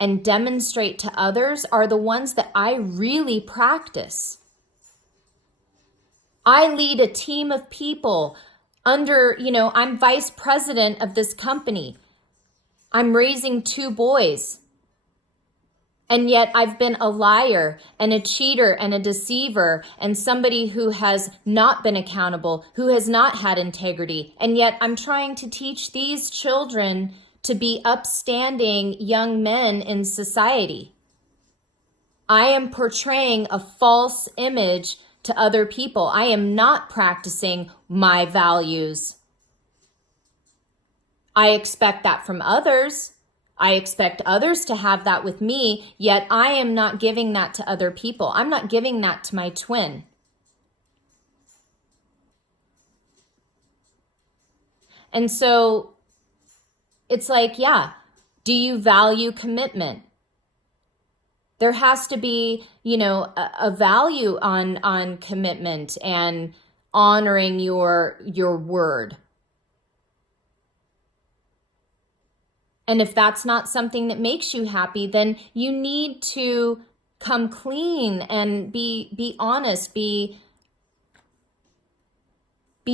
and demonstrate to others are the ones that I really practice. I lead a team of people under, I'm vice president of this company. I'm raising 2 boys. And yet I've been a liar and a cheater and a deceiver and somebody who has not been accountable, who has not had integrity. And yet I'm trying to teach these children to be upstanding young men in society. I am portraying a false image to other people. I am not practicing my values. I expect that from others. I expect others to have that with me, yet I am not giving that to other people. I'm not giving that to my twin. And so it's like, yeah, do you value commitment? There has to be, a value on commitment and honoring your word. And if that's not something that makes you happy, then you need to come clean and be honest, be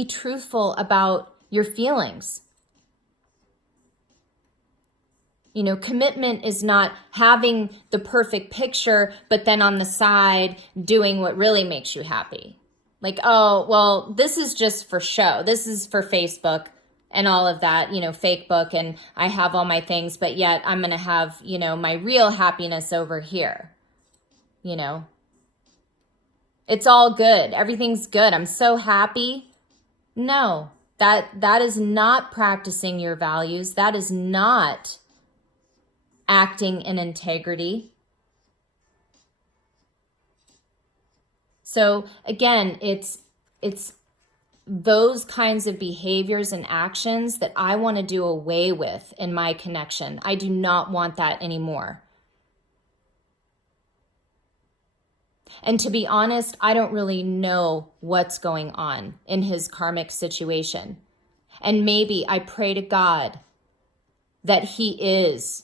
truthful about your feelings. Commitment is not having the perfect picture, but then on the side doing what really makes you happy. Like, oh, well, this is just for show. This is for Facebook and all of that, fake book, and I have all my things, but yet I'm going to have, my real happiness over here. It's all good. Everything's good. I'm so happy. No, that is not practicing your values. That is not acting in integrity. So again, it's those kinds of behaviors and actions that I want to do away with in my connection. I do not want that anymore. And to be honest, I don't really know what's going on in his karmic situation. And maybe I pray to God that he is,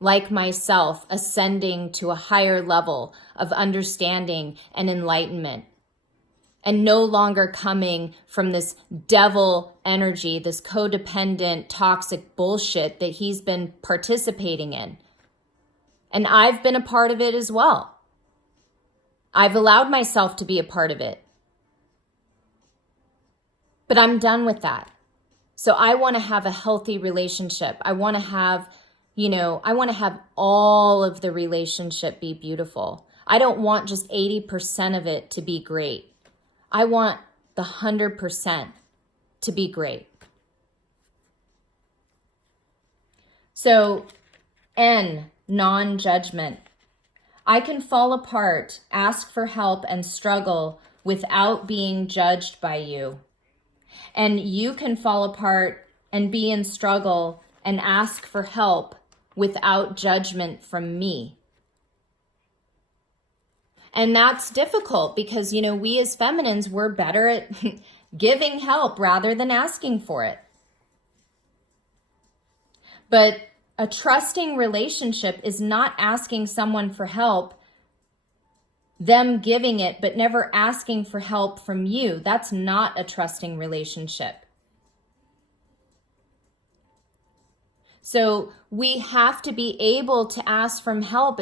like myself, ascending to a higher level of understanding and enlightenment, and no longer coming from this devil energy, this codependent, toxic bullshit that he's been participating in. And I've been a part of it as well. I've allowed myself to be a part of it. But I'm done with that. So I want to have a healthy relationship. I want to have, I want to have all of the relationship be beautiful. I don't want just 80% of it to be great. I want the 100% to be great. So, N, non-judgment. I can fall apart, ask for help, and struggle without being judged by you. And you can fall apart and be in struggle and ask for help without judgment from me. And that's difficult because, we as feminines, we're better at giving help rather than asking for it. But a trusting relationship is not asking someone for help, them giving it, but never asking for help from you. That's not a trusting relationship. So we have to be able to ask for help,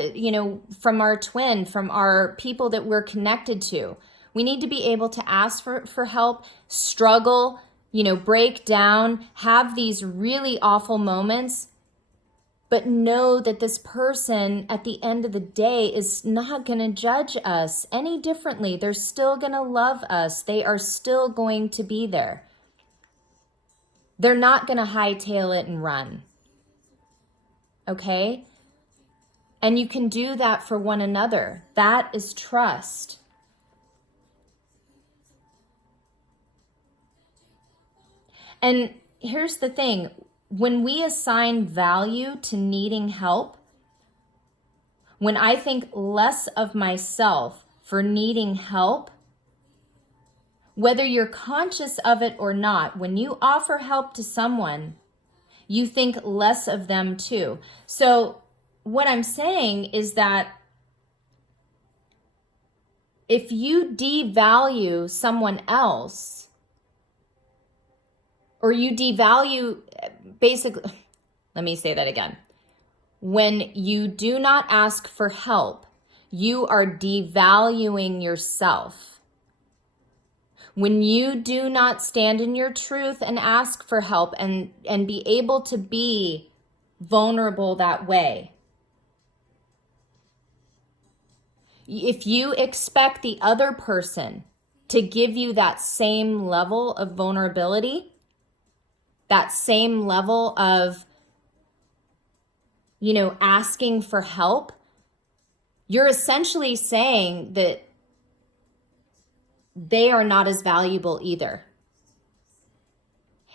from our twin, from our people that we're connected to. We need to be able to ask for help, struggle, break down, have these really awful moments, but know that this person at the end of the day is not going to judge us any differently. They're still going to love us. They are still going to be there. They're not going to hightail it and run. Okay? And you can do that for one another. That is trust. And here's the thing. When we assign value to needing help, when I think less of myself for needing help, whether you're conscious of it or not, when you offer help to someone, you think less of them too. So what I'm saying is that if you devalue someone else, or you devalue, basically, let me say that again. When you do not ask for help, you are devaluing yourself. When you do not stand in your truth and ask for help and be able to be vulnerable that way, if you expect the other person to give you that same level of vulnerability, that same level of, asking for help, you're essentially saying that they are not as valuable either.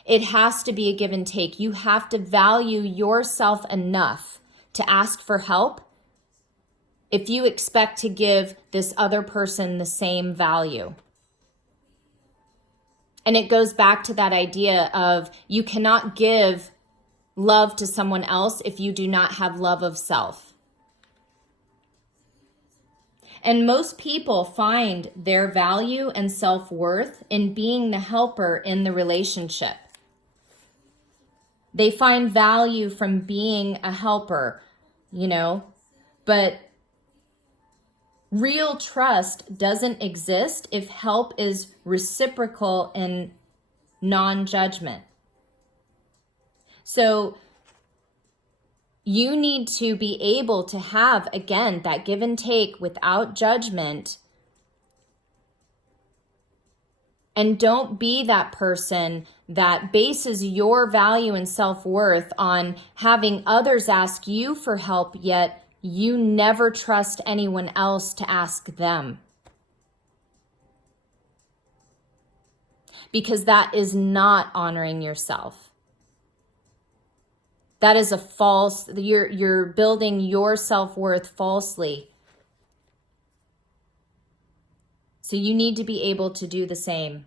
It has to be a give and take. You have to value yourself enough to ask for help if you expect to give this other person the same value. And it goes back to that idea of you cannot give love to someone else if you do not have love of self. And most people find their value and self-worth in being the helper in the relationship. They find value from being a helper, but real trust doesn't exist if help is reciprocal and non-judgment. So you need to be able to have, again, that give and take without judgment. And don't be that person that bases your value and self-worth on having others ask you for help, yet you never trust anyone else to ask them. Because that is not honoring yourself. That is a false, you're building your self-worth falsely. So you need to be able to do the same.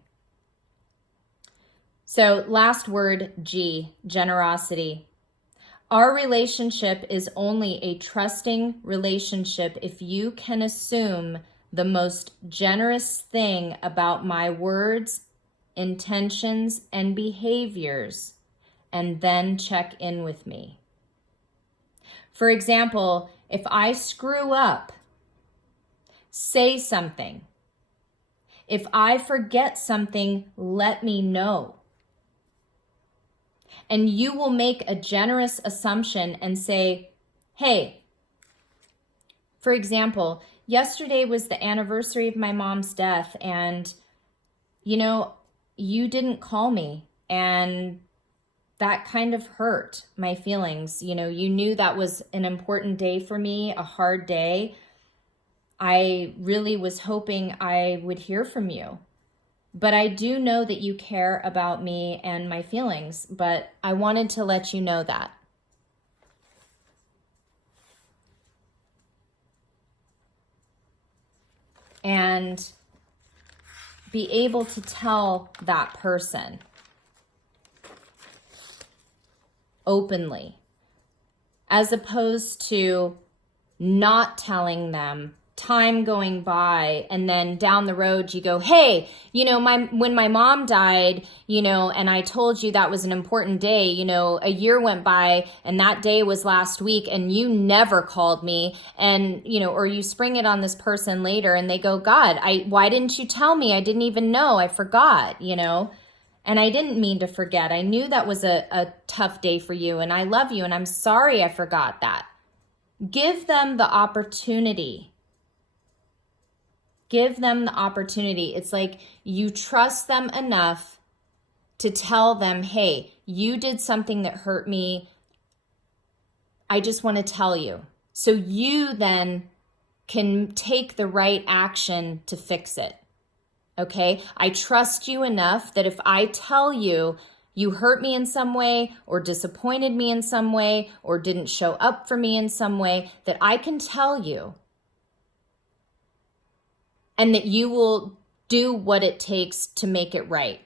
So last word, G, generosity. Our relationship is only a trusting relationship if you can assume the most generous thing about my words, intentions, and behaviors, and then check in with me. For example, if I screw up, say something. If I forget something, let me know. And you will make a generous assumption and say, hey, for example, yesterday was the anniversary of my mom's death, and, you didn't call me, and that kind of hurt my feelings. You knew that was an important day for me, a hard day. I really was hoping I would hear from you. But I do know that you care about me and my feelings, but I wanted to let you know that. And be able to tell that person openly, as opposed to not telling them, time going by, and then down the road you go, hey, when my mom died, and I told you that was an important day, a year went by and that day was last week and you never called me, and or you spring it on this person later and they go, God, why didn't you tell me? I didn't even know, I forgot, and I didn't mean to forget. I knew that was a tough day for you, and I love you, and I'm sorry I forgot that. Give them the opportunity. Give them the opportunity. It's like you trust them enough to tell them, hey, you did something that hurt me. I just want to tell you. So you then can take the right action to fix it. Okay? I trust you enough that if I tell you you hurt me in some way, or disappointed me in some way, or didn't show up for me in some way, that I can tell you. And that you will do what it takes to make it right.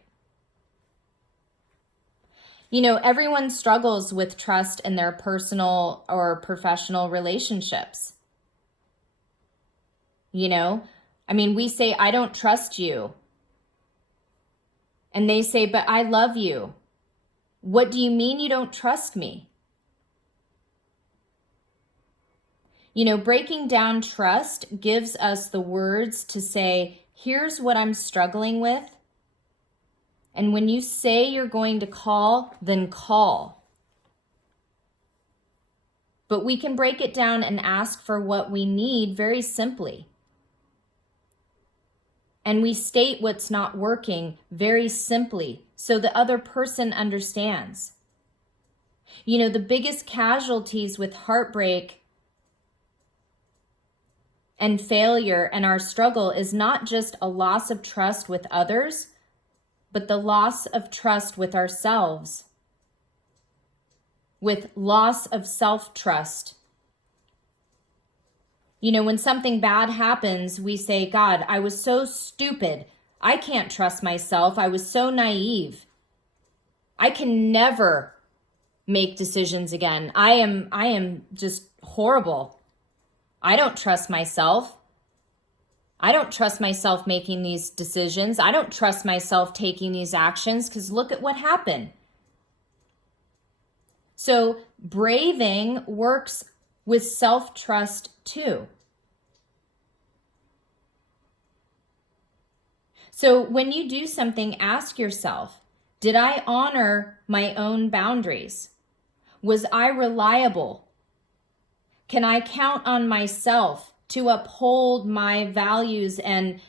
You know, everyone struggles with trust in their personal or professional relationships. You know, I mean, we say, I don't trust you. And they say, but I love you. What do you mean you don't trust me? You know, breaking down trust gives us the words to say, here's what I'm struggling with. And when you say you're going to call, then call. But we can break it down and ask for what we need very simply. And we state what's not working very simply so the other person understands. You know, the biggest casualties with heartbreak and failure and our struggle is not just a loss of trust with others, but the loss of trust with ourselves, with loss of self-trust. You know, when something bad happens, we say, God, I was so stupid. I can't trust myself. I was so naive. I can never make decisions again. I am just horrible. I don't trust myself. I don't trust myself making these decisions. I don't trust myself taking these actions because look at what happened. So braving works with self-trust too. So when you do something, ask yourself, did I honor my own boundaries? Was I reliable? Can I count on myself to uphold my values and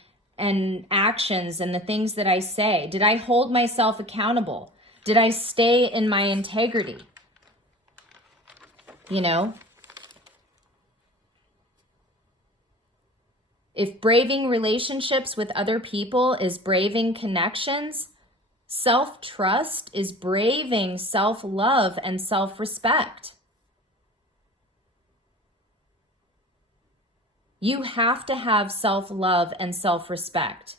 actions and the things that I say? Did I hold myself accountable? Did I stay in my integrity? You know? If braving relationships with other people is braving connections, self-trust is braving self-love and self-respect. You have to have self-love and self-respect.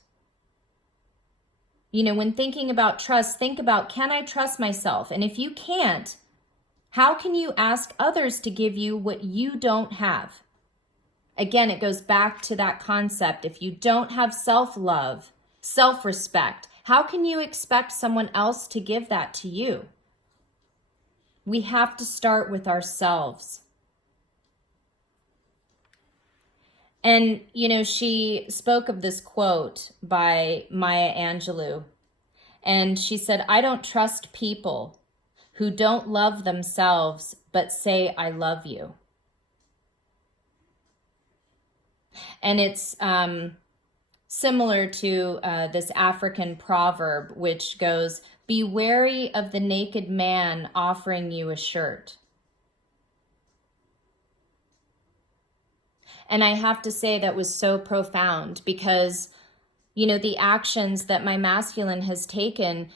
You know, when thinking about trust, think about, can I trust myself? And if you can't, how can you ask others to give you what you don't have? Again, it goes back to that concept. If you don't have self-love, self-respect, how can you expect someone else to give that to you? We have to start with ourselves. And, you know, she spoke of this quote by Maya Angelou. And she said, I don't trust people who don't love themselves, but say, I love you. And it's similar to this African proverb, which goes, be wary of the naked man offering you a shirt. And I have to say that was so profound because, you know, the actions that my masculine has taken,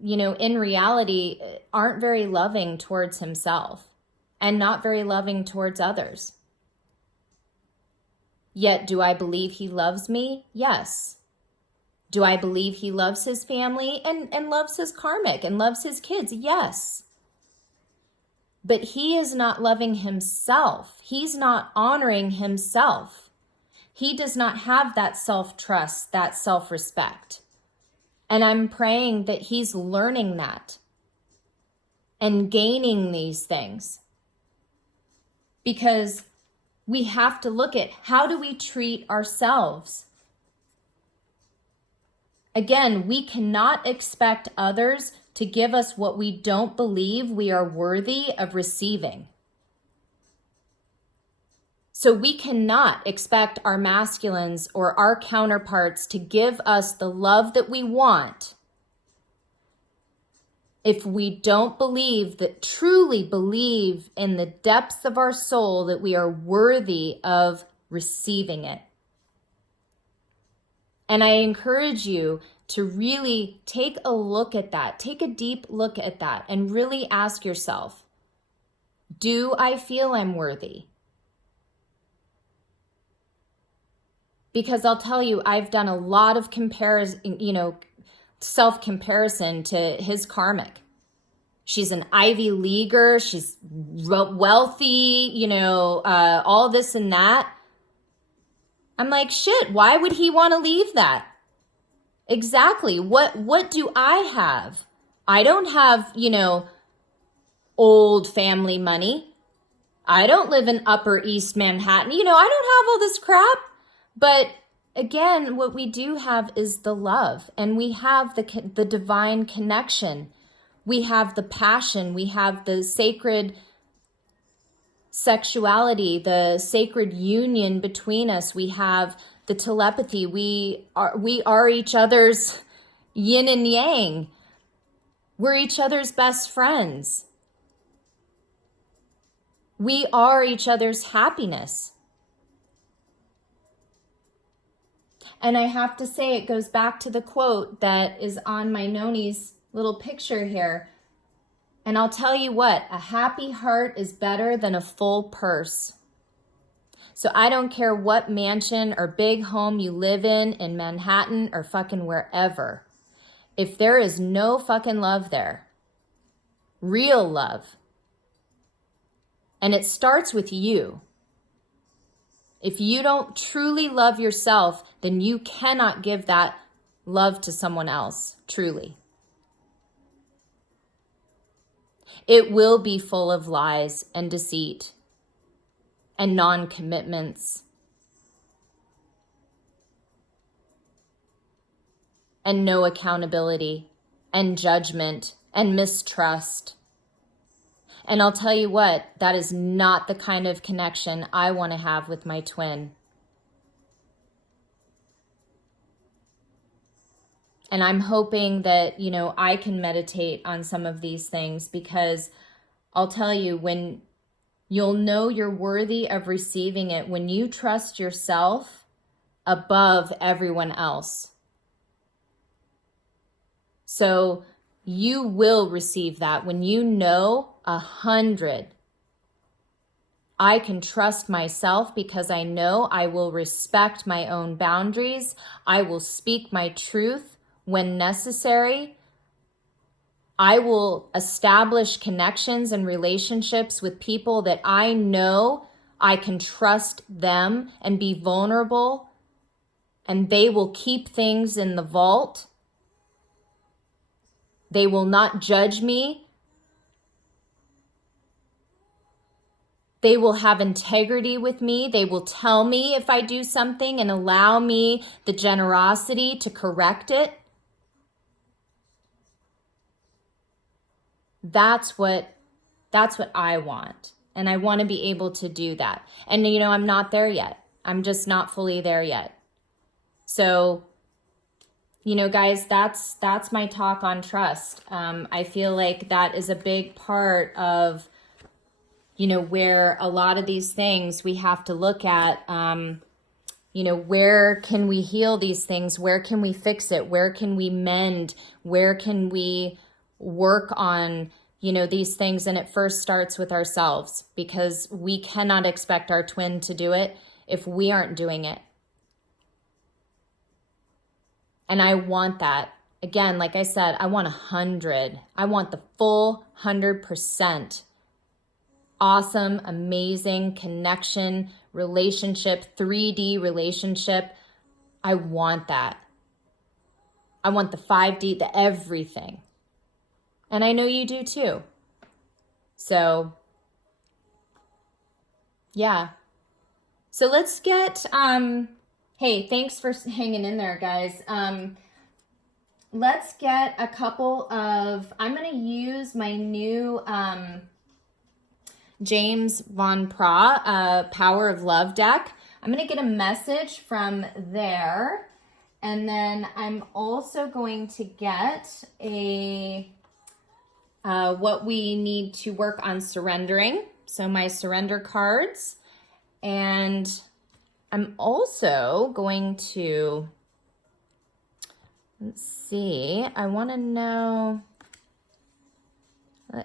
you know, in reality aren't very loving towards himself and not very loving towards others. Yet, do I believe he loves me? Yes. Do I believe he loves his family and loves his karmic and loves his kids? Yes. But he is not loving himself. He's not honoring himself. He does not have that self-trust, that self-respect. And I'm praying that he's learning that and gaining these things. Because we have to look at, how do we treat ourselves? Again, we cannot expect others to give us what we don't believe we are worthy of receiving. So we cannot expect our masculines or our counterparts to give us the love that we want if we don't truly believe in the depths of our soul that we are worthy of receiving it. And I encourage you to really take a look at that, take a deep look at that, and really ask yourself, do I feel I'm worthy? Because I'll tell you, I've done a lot of comparison, self-comparison to his karmic. She's an Ivy Leaguer. She's wealthy, all this and that. I'm like, shit, why would he want to leave that? Exactly. What do I have? I don't have, old family money. I don't live in Upper East Manhattan. I don't have all this crap. But again, what we do have is the love, and we have the divine connection. We have the passion. We have the sacred sexuality, the sacred union between us. We have the telepathy. We are each other's yin and yang. We're each other's best friends. We are each other's happiness. And I have to say, it goes back to the quote that is on my Noni's little picture here. And I'll tell you what, a happy heart is better than a full purse. So I don't care what mansion or big home you live in Manhattan or fucking wherever. If there is no fucking love there, real love, and it starts with you. If you don't truly love yourself, then you cannot give that love to someone else, truly. It will be full of lies and deceit and non-commitments and no accountability and judgment and mistrust. And I'll tell you what, that is not the kind of connection I want to have with my twin. And I'm hoping that, I can meditate on some of these things, because I'll tell you, when you'll know you're worthy of receiving it, when you trust yourself above everyone else. So you will receive that when you know 100. I can trust myself because I know I will respect my own boundaries. I will speak my truth when necessary. I will establish connections and relationships with people that I know I can trust them and be vulnerable, and they will keep things in the vault. They will not judge me. They will have integrity with me. They will tell me if I do something and allow me the generosity to correct it. That's what I want. And I want to be able to do that. And I'm not there yet. I'm just not fully there yet. So, guys, that's my talk on trust. I feel like that is a big part of where a lot of these things we have to look at, where can we heal these things? Where can we fix it? Where can we mend? Where can we work on, these things? And it first starts with ourselves, because we cannot expect our twin to do it if we aren't doing it. And I want that. Again, like I said, I want 100. I want the full 100%. Awesome, amazing connection, relationship, 3D relationship. I want that. I want the 5D, the everything. And I know you do too. So, yeah. So let's get, hey, thanks for hanging in there, guys. Let's get a couple of, I'm going to use my new, James Van Praagh, Power of Love deck. I'm going to get a message from there. And then I'm also going to get a, what we need to work on surrendering. So my surrender cards. And I'm also going to, let's see, I want to know,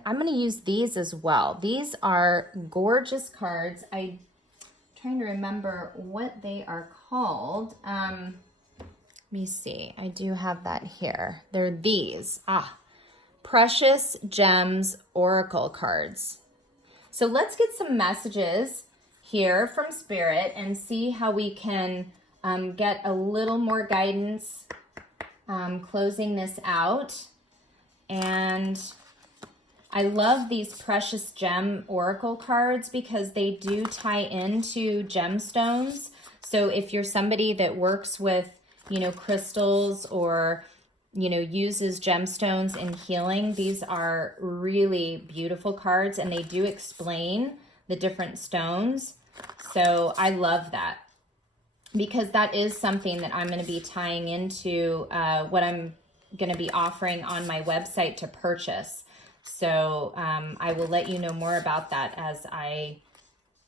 I'm going to use these as well. These are gorgeous cards. I'm trying to remember what they are called. Let me see. I do have that here. They're these. Precious Gems Oracle cards. So let's get some messages here from Spirit and see how we can get a little more guidance closing this out. And I love these Precious Gem Oracle cards because they do tie into gemstones. So if you're somebody that works with, crystals or, uses gemstones in healing, these are really beautiful cards, and they do explain the different stones. So I love that because that is something that I'm going to be tying into what I'm going to be offering on my website to purchase. So I will let you know more about that as I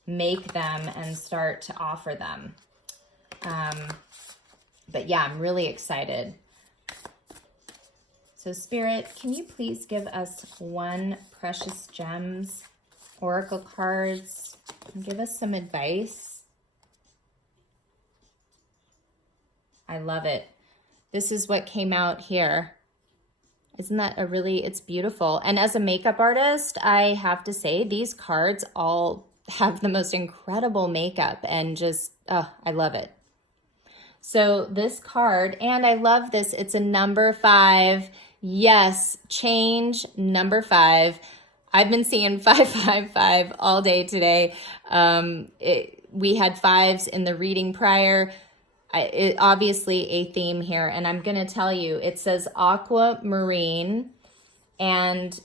make them and start to offer them. But yeah, I'm really excited. So Spirit, can you please give us one Precious Gems Oracle cards and give us some advice? I love it. This is what came out here. Isn't that it's beautiful. And as a makeup artist, I have to say these cards all have the most incredible makeup and just, I love it. So this card, and I love this, it's a number 5. Yes, change number 5. I've been seeing 555 all day today. We had 5s in the reading prior. Obviously a theme here, and I'm going to tell you, it says aquamarine, and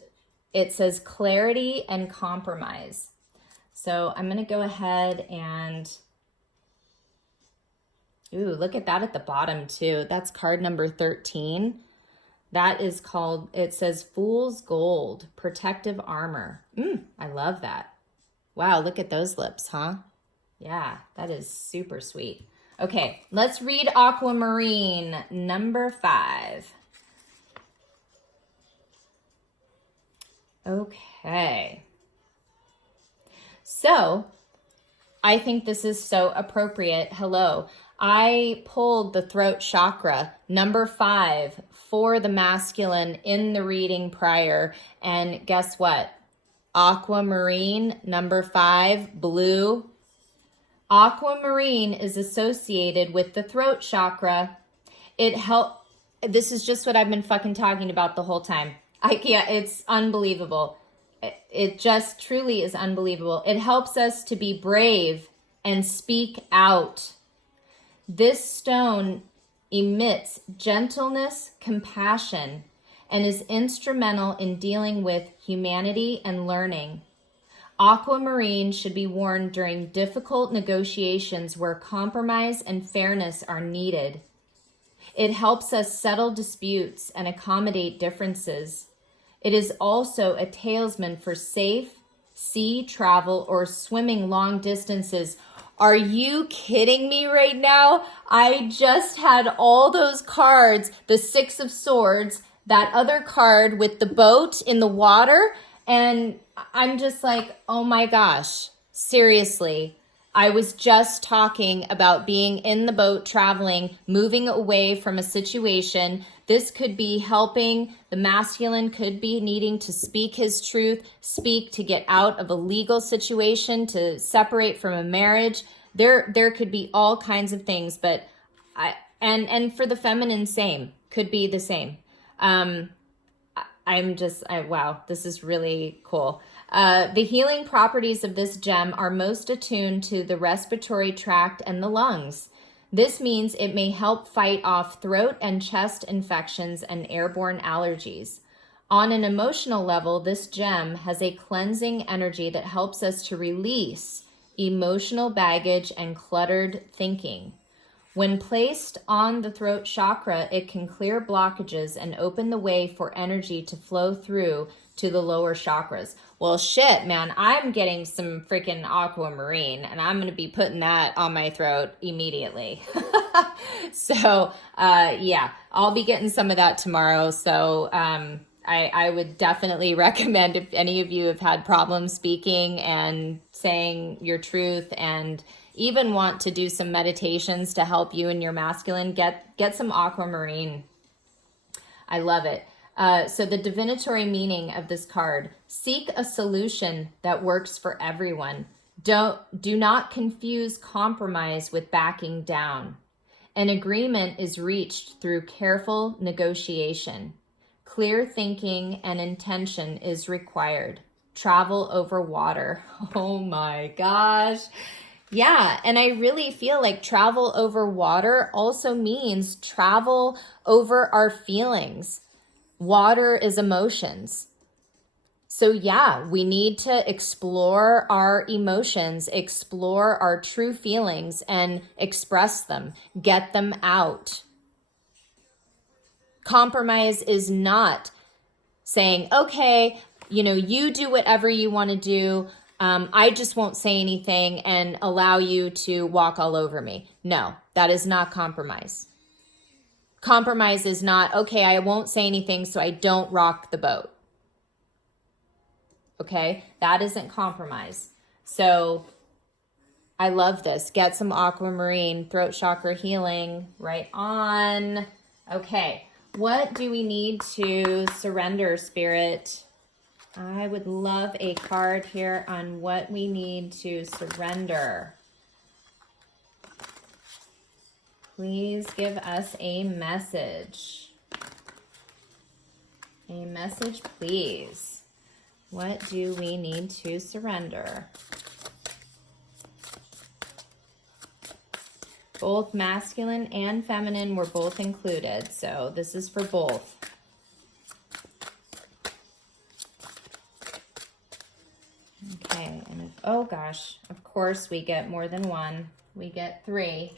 it says clarity and compromise. So I'm going to go ahead and, ooh, look at that at the bottom too. That's card number 13. That is called, it says Fool's Gold, Protective Armor. I love that. Wow, look at those lips, huh? Yeah, that is super sweet. Okay, let's read aquamarine, number 5. Okay. So, I think this is so appropriate. Hello. I pulled the throat chakra, number 5, for the masculine in the reading prior. And guess what? Aquamarine, number 5, blue. Aquamarine is associated with the throat chakra. This is just what I've been fucking talking about the whole time. It's unbelievable. It just truly is unbelievable. It helps us to be brave and speak out. This stone emits gentleness, compassion, and is instrumental in dealing with humanity and learning. Aquamarine should be worn during difficult negotiations where compromise and fairness are needed. It helps us settle disputes and accommodate differences. It is also a talisman for safe sea travel or swimming long distances. Are you kidding me right now? I just had all those cards, the 6 of Swords, that other card with the boat in the water, and I'm just like, oh my gosh, seriously. I was just talking about being in the boat, traveling, moving away from a situation. This could be helping. The masculine could be needing to speak his truth, speak to get out of a legal situation, to separate from a marriage. There could be all kinds of things, but and for the feminine, same, could be the same. Wow, this is really cool. The healing properties of this gem are most attuned to the respiratory tract and the lungs. This means it may help fight off throat and chest infections and airborne allergies. On an emotional level, this gem has a cleansing energy that helps us to release emotional baggage and cluttered thinking. When placed on the throat chakra, it can clear blockages and open the way for energy to flow through to the lower chakras. Well, shit, man, I'm getting some freaking aquamarine, and I'm going to be putting that on my throat immediately. So, yeah, I'll be getting some of that tomorrow. So, I would definitely recommend, if any of you have had problems speaking and saying your truth and even want to do some meditations to help you and your masculine, get some aquamarine. I love it. So the divinatory meaning of this card: seek a solution that works for everyone. Do not confuse compromise with backing down. An agreement is reached through careful negotiation. Clear thinking and intention is required. Travel over water. Oh my gosh. Yeah, and I really feel like travel over water also means travel over our feelings. Water is emotions. So yeah, we need to explore our emotions, explore our true feelings and express them, get them out. Compromise is not saying, okay, you do whatever you want to do. I just won't say anything and allow you to walk all over me. No, that is not compromise. Compromise is not, okay, I won't say anything so I don't rock the boat. Okay, that isn't compromise. So I love this. Get some aquamarine, throat chakra healing, right on. Okay, what do we need to surrender, Spirit? I would love a card here on what we need to surrender. Please give us a message. A message, please. What do we need to surrender? Both masculine and feminine were both included, so this is for both. Okay, and if, oh gosh, of course we get more than one. We get 3.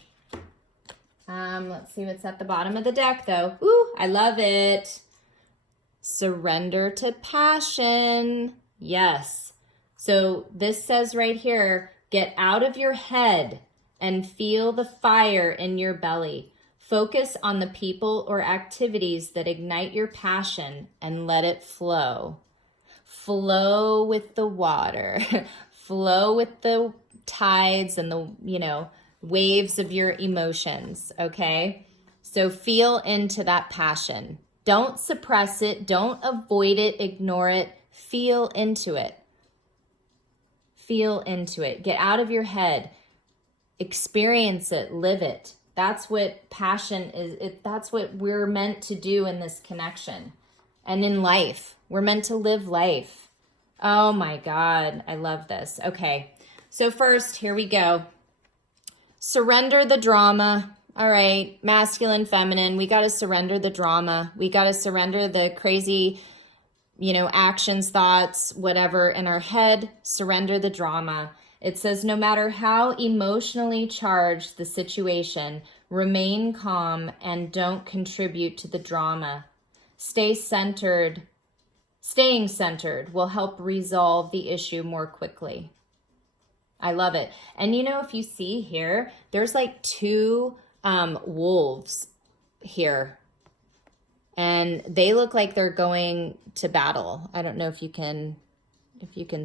Let's see what's at the bottom of the deck, though. Ooh, I love it. Surrender to passion. Yes. So this says right here, get out of your head and feel the fire in your belly. Focus on the people or activities that ignite your passion and let it flow. Flow with the water. Flow with the tides and the, waves of your emotions, okay? So feel into that passion. Don't suppress it. Don't avoid it. Ignore it. Feel into it. Feel into it. Get out of your head. Experience it. Live it. That's what passion is. That's what we're meant to do in this connection. And in life, we're meant to live life. Oh my God. I love this. Okay. So first, here we go. Surrender the drama. All right, masculine, feminine, we got to surrender the drama. We got to surrender the crazy, actions, thoughts, whatever in our head. Surrender the drama. It says, no matter how emotionally charged the situation, remain calm and don't contribute to the drama. Stay centered. Staying centered will help resolve the issue more quickly. I love it. And if you see here, there's like 2 wolves here, and they look like they're going to battle. I don't know if you can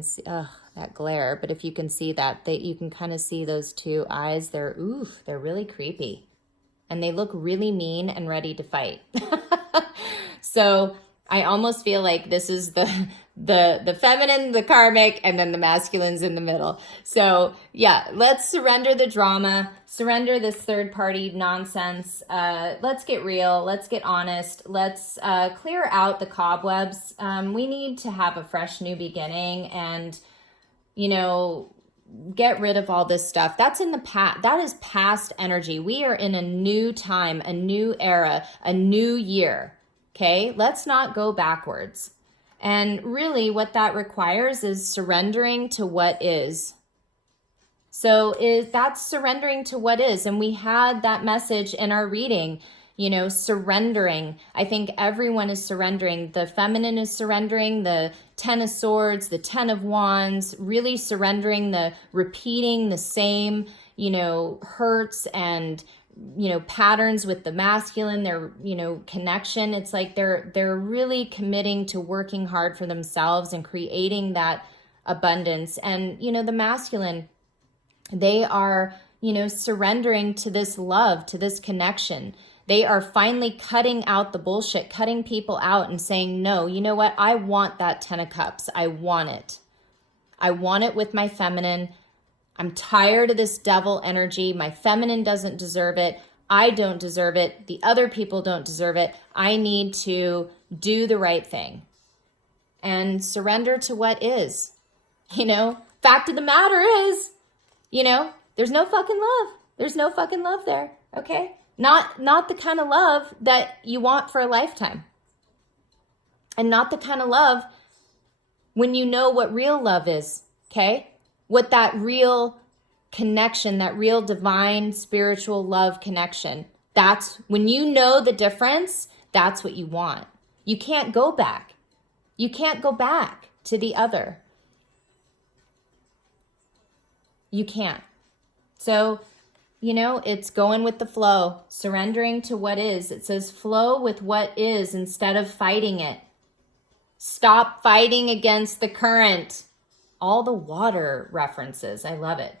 see that glare, but if you can see that, you can kind of see those 2 eyes. They're really creepy, and they look really mean and ready to fight. So I almost feel like this is the feminine, the karmic, and then the masculine's in the middle. So yeah, let's surrender the drama, surrender this third party nonsense. Let's get real. Let's get honest. Let's clear out the cobwebs. We need to have a fresh new beginning and, get rid of all this stuff. That's in the past. That is past energy. We are in a new time, a new era, a new year. Okay, let's not go backwards. And really what that requires is surrendering to what is. So that's surrendering to what is. And we had that message in our reading, surrendering. I think everyone is surrendering. The feminine is surrendering, the 10 of Swords, the 10 of Wands, really surrendering, the repeating the same, hurts and patterns with the masculine, their, connection. It's like they're really committing to working hard for themselves and creating that abundance. And, the masculine, they are, surrendering to this love, to this connection. They are finally cutting out the bullshit, cutting people out and saying, no, you know what? I want that 10 of Cups. I want it. I want it with my feminine. I'm tired of this devil energy. My feminine doesn't deserve it. I don't deserve it. The other people don't deserve it. I need to do the right thing and surrender to what is. Fact of the matter is, there's no fucking love. There's no fucking love there, okay? Not the kind of love that you want for a lifetime. And not the kind of love when you know what real love is, okay? What that real connection, that real divine spiritual love connection, that's when you know the difference, that's what you want. You can't go back. You can't go back to the other. You can't. So, it's going with the flow, surrendering to what is. It says flow with what is instead of fighting it. Stop fighting against the current. All the water references. I love it.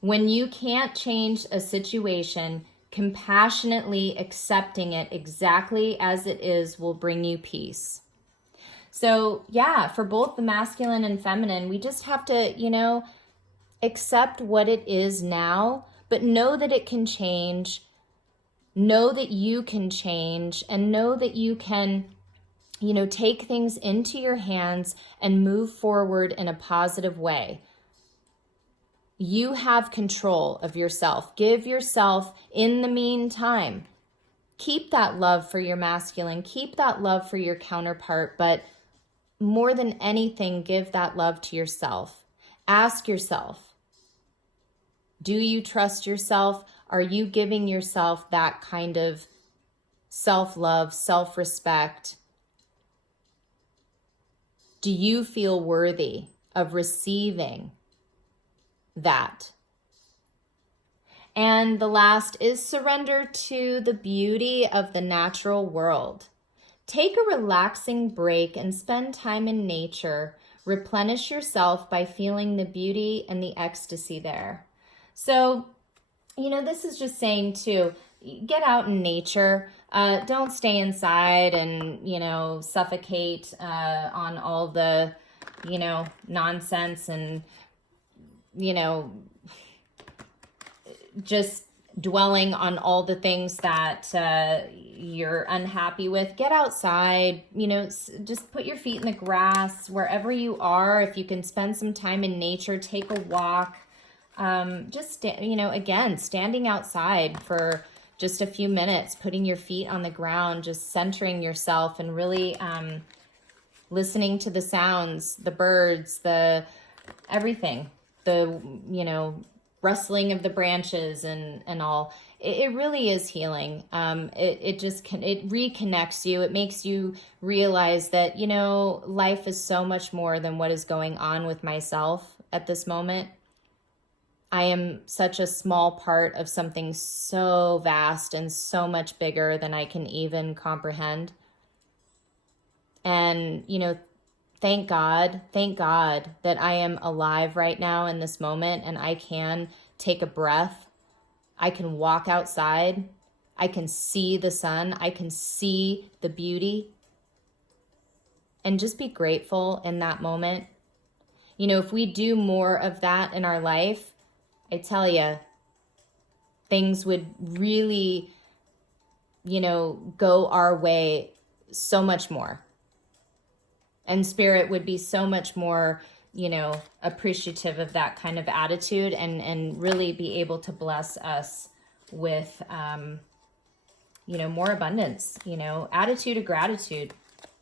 When you can't change a situation, compassionately accepting it exactly as it is will bring you peace. So yeah, for both the masculine and feminine, we just have to, accept what it is now, but know that it can change. Know that you can change, and know that you can, take things into your hands and move forward in a positive way. You have control of yourself. Give yourself, in the meantime, keep that love for your masculine, keep that love for your counterpart, but more than anything, give that love to yourself. Ask yourself, do you trust yourself? Are you giving yourself that kind of self-love, self-respect? Do you feel worthy of receiving that? And the last is surrender to the beauty of the natural world. Take a relaxing break and spend time in nature. Replenish yourself by feeling the beauty and the ecstasy there. So, this is just saying too, get out in nature. Don't stay inside and, suffocate on all the, nonsense and, just dwelling on all the things that you're unhappy with. Get outside, just put your feet in the grass wherever you are. If you can spend some time in nature, take a walk. Again, standing outside for just a few minutes, putting your feet on the ground, just centering yourself and really listening to the sounds, the birds, the everything, the, rustling of the branches and all. It really is healing. It reconnects you. It makes you realize that, life is so much more than what is going on with myself at this moment. I am such a small part of something so vast and so much bigger than I can even comprehend. And, thank God that I am alive right now in this moment and I can take a breath. I can walk outside. I can see the sun. I can see the beauty. And just be grateful in that moment. If we do more of that in our life, I tell you, things would really, go our way so much more. And spirit would be so much more, appreciative of that kind of attitude and really be able to bless us with, more abundance, attitude of gratitude,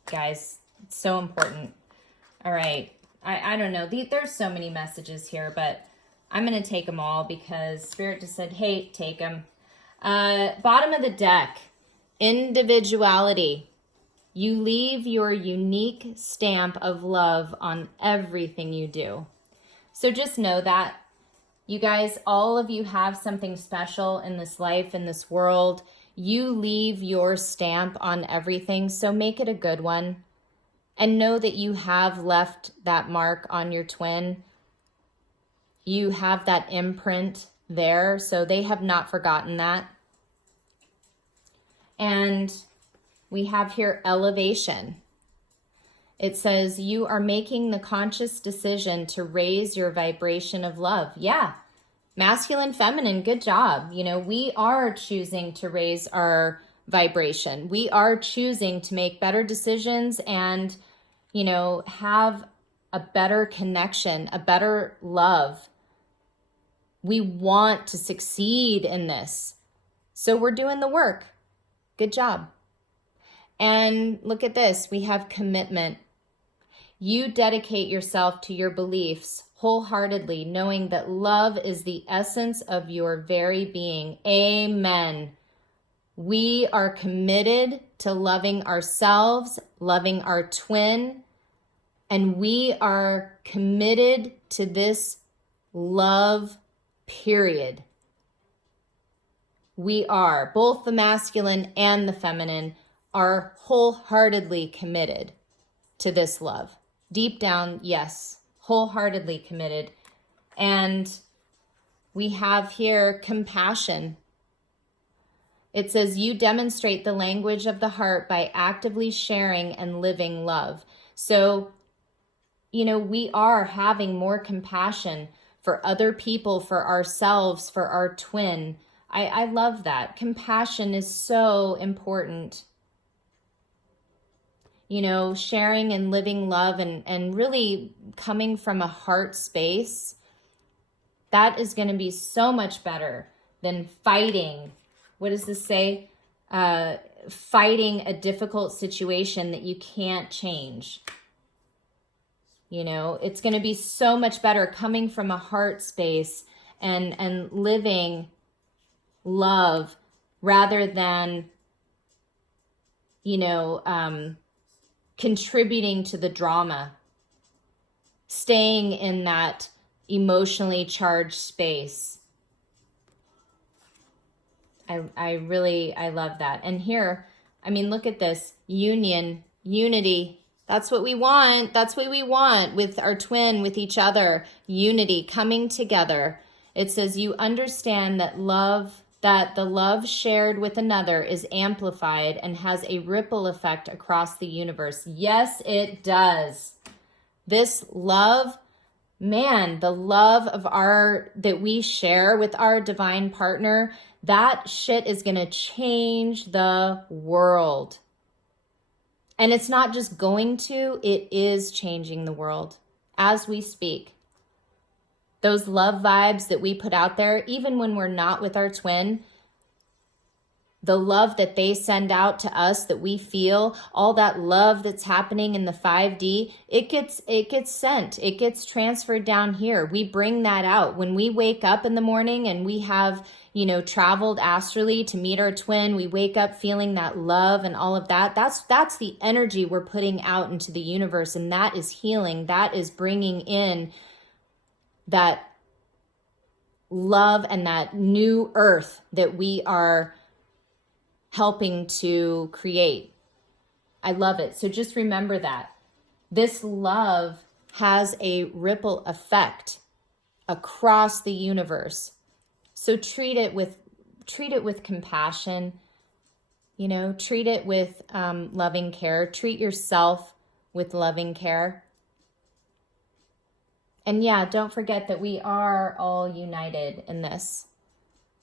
guys. It's so important. All right. I don't know. There's so many messages here, but I'm going to take them all because Spirit just said, hey, take them. Bottom of the deck, individuality. You leave your unique stamp of love on everything you do. So just know that, you guys, all of you have something special in this life, in this world. You leave your stamp on everything, so make it a good one. And know that you have left that mark on your twin. You have that imprint there, so they have not forgotten that. And we have here elevation. It says you are making the conscious decision to raise your vibration of love. Yeah. Masculine, feminine, good job. You know, we are choosing to raise our vibration. We are choosing to make better decisions and, you know, have a better connection, a better love. We want to succeed in this. So we're doing the work. Good job. And look at this. We have commitment. You dedicate yourself to your beliefs wholeheartedly, knowing that love is the essence of your very being. Amen. We are committed to loving ourselves, loving our twin, and we are committed to this love, period. We are, both the masculine and the feminine, are wholeheartedly committed to this love. Deep down, yes, wholeheartedly committed. And we have here compassion. It says you demonstrate the language of the heart by actively sharing and living love. So, you know, we are having more compassion for other people, for ourselves, for our twin. I love that. Compassion is so important. You know, sharing and living love and really coming from a heart space, that is going to be so much better than fighting. What does this say? Fighting a difficult situation that you can't change. You know, it's going to be so much better coming from a heart space and living love rather than, you know, contributing to the drama, staying in that emotionally charged space. I love that. And here, I mean, look at this, union, unity. That's what we want. That's what we want with our twin, with each other, unity, coming together. It says you understand that the love shared with another is amplified and has a ripple effect across the universe. Yes, it does. This love, man, the love of that we share with our divine partner, that shit is going to change the world. And it's not just going to, it is changing the world as we speak. Those love vibes that we put out there, even when we're not with our twin, the love that they send out to us that we feel, all that love that's happening in the 5D, it gets sent, it gets transferred down here. We bring that out. When we wake up in the morning and we have, you know, traveled astrally to meet our twin, we wake up feeling that love and all of that. That's the energy we're putting out into the universe, and that is healing. That is bringing in that love and that new earth that we are helping to create. I love it. So just remember that this love has a ripple effect across the universe. So treat it with compassion, you know, treat it with loving care, treat yourself with loving care. And yeah, don't forget that we are all united in this.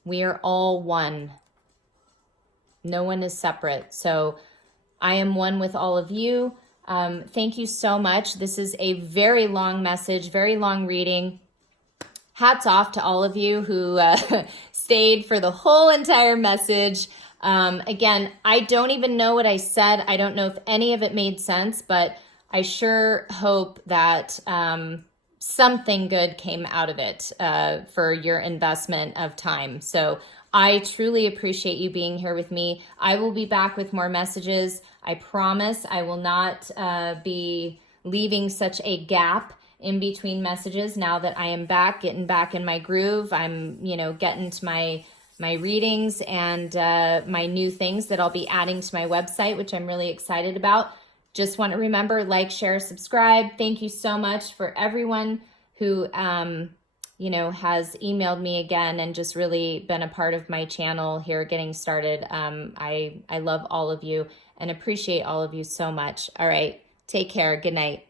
We are all one. No one is separate. So I am one with all of you. Thank you so much. This is a very long message, very long reading. Hats off to all of you who stayed for the whole entire message. Again, I don't even know what I said. I don't know if any of it made sense, but I sure hope that something good came out of it for your investment of time. So I truly appreciate you being here with me. I will be back with more messages. I promise I will not be leaving such a gap in between messages now that I am back, getting back in my groove. I'm, you know, getting to my readings and my new things that I'll be adding to my website, which I'm really excited about. Just want to remember, like, share, subscribe. Thank you so much for everyone who has emailed me again and just really been a part of my channel here getting started. I love all of you and appreciate all of you so much. All right, take care. Good night.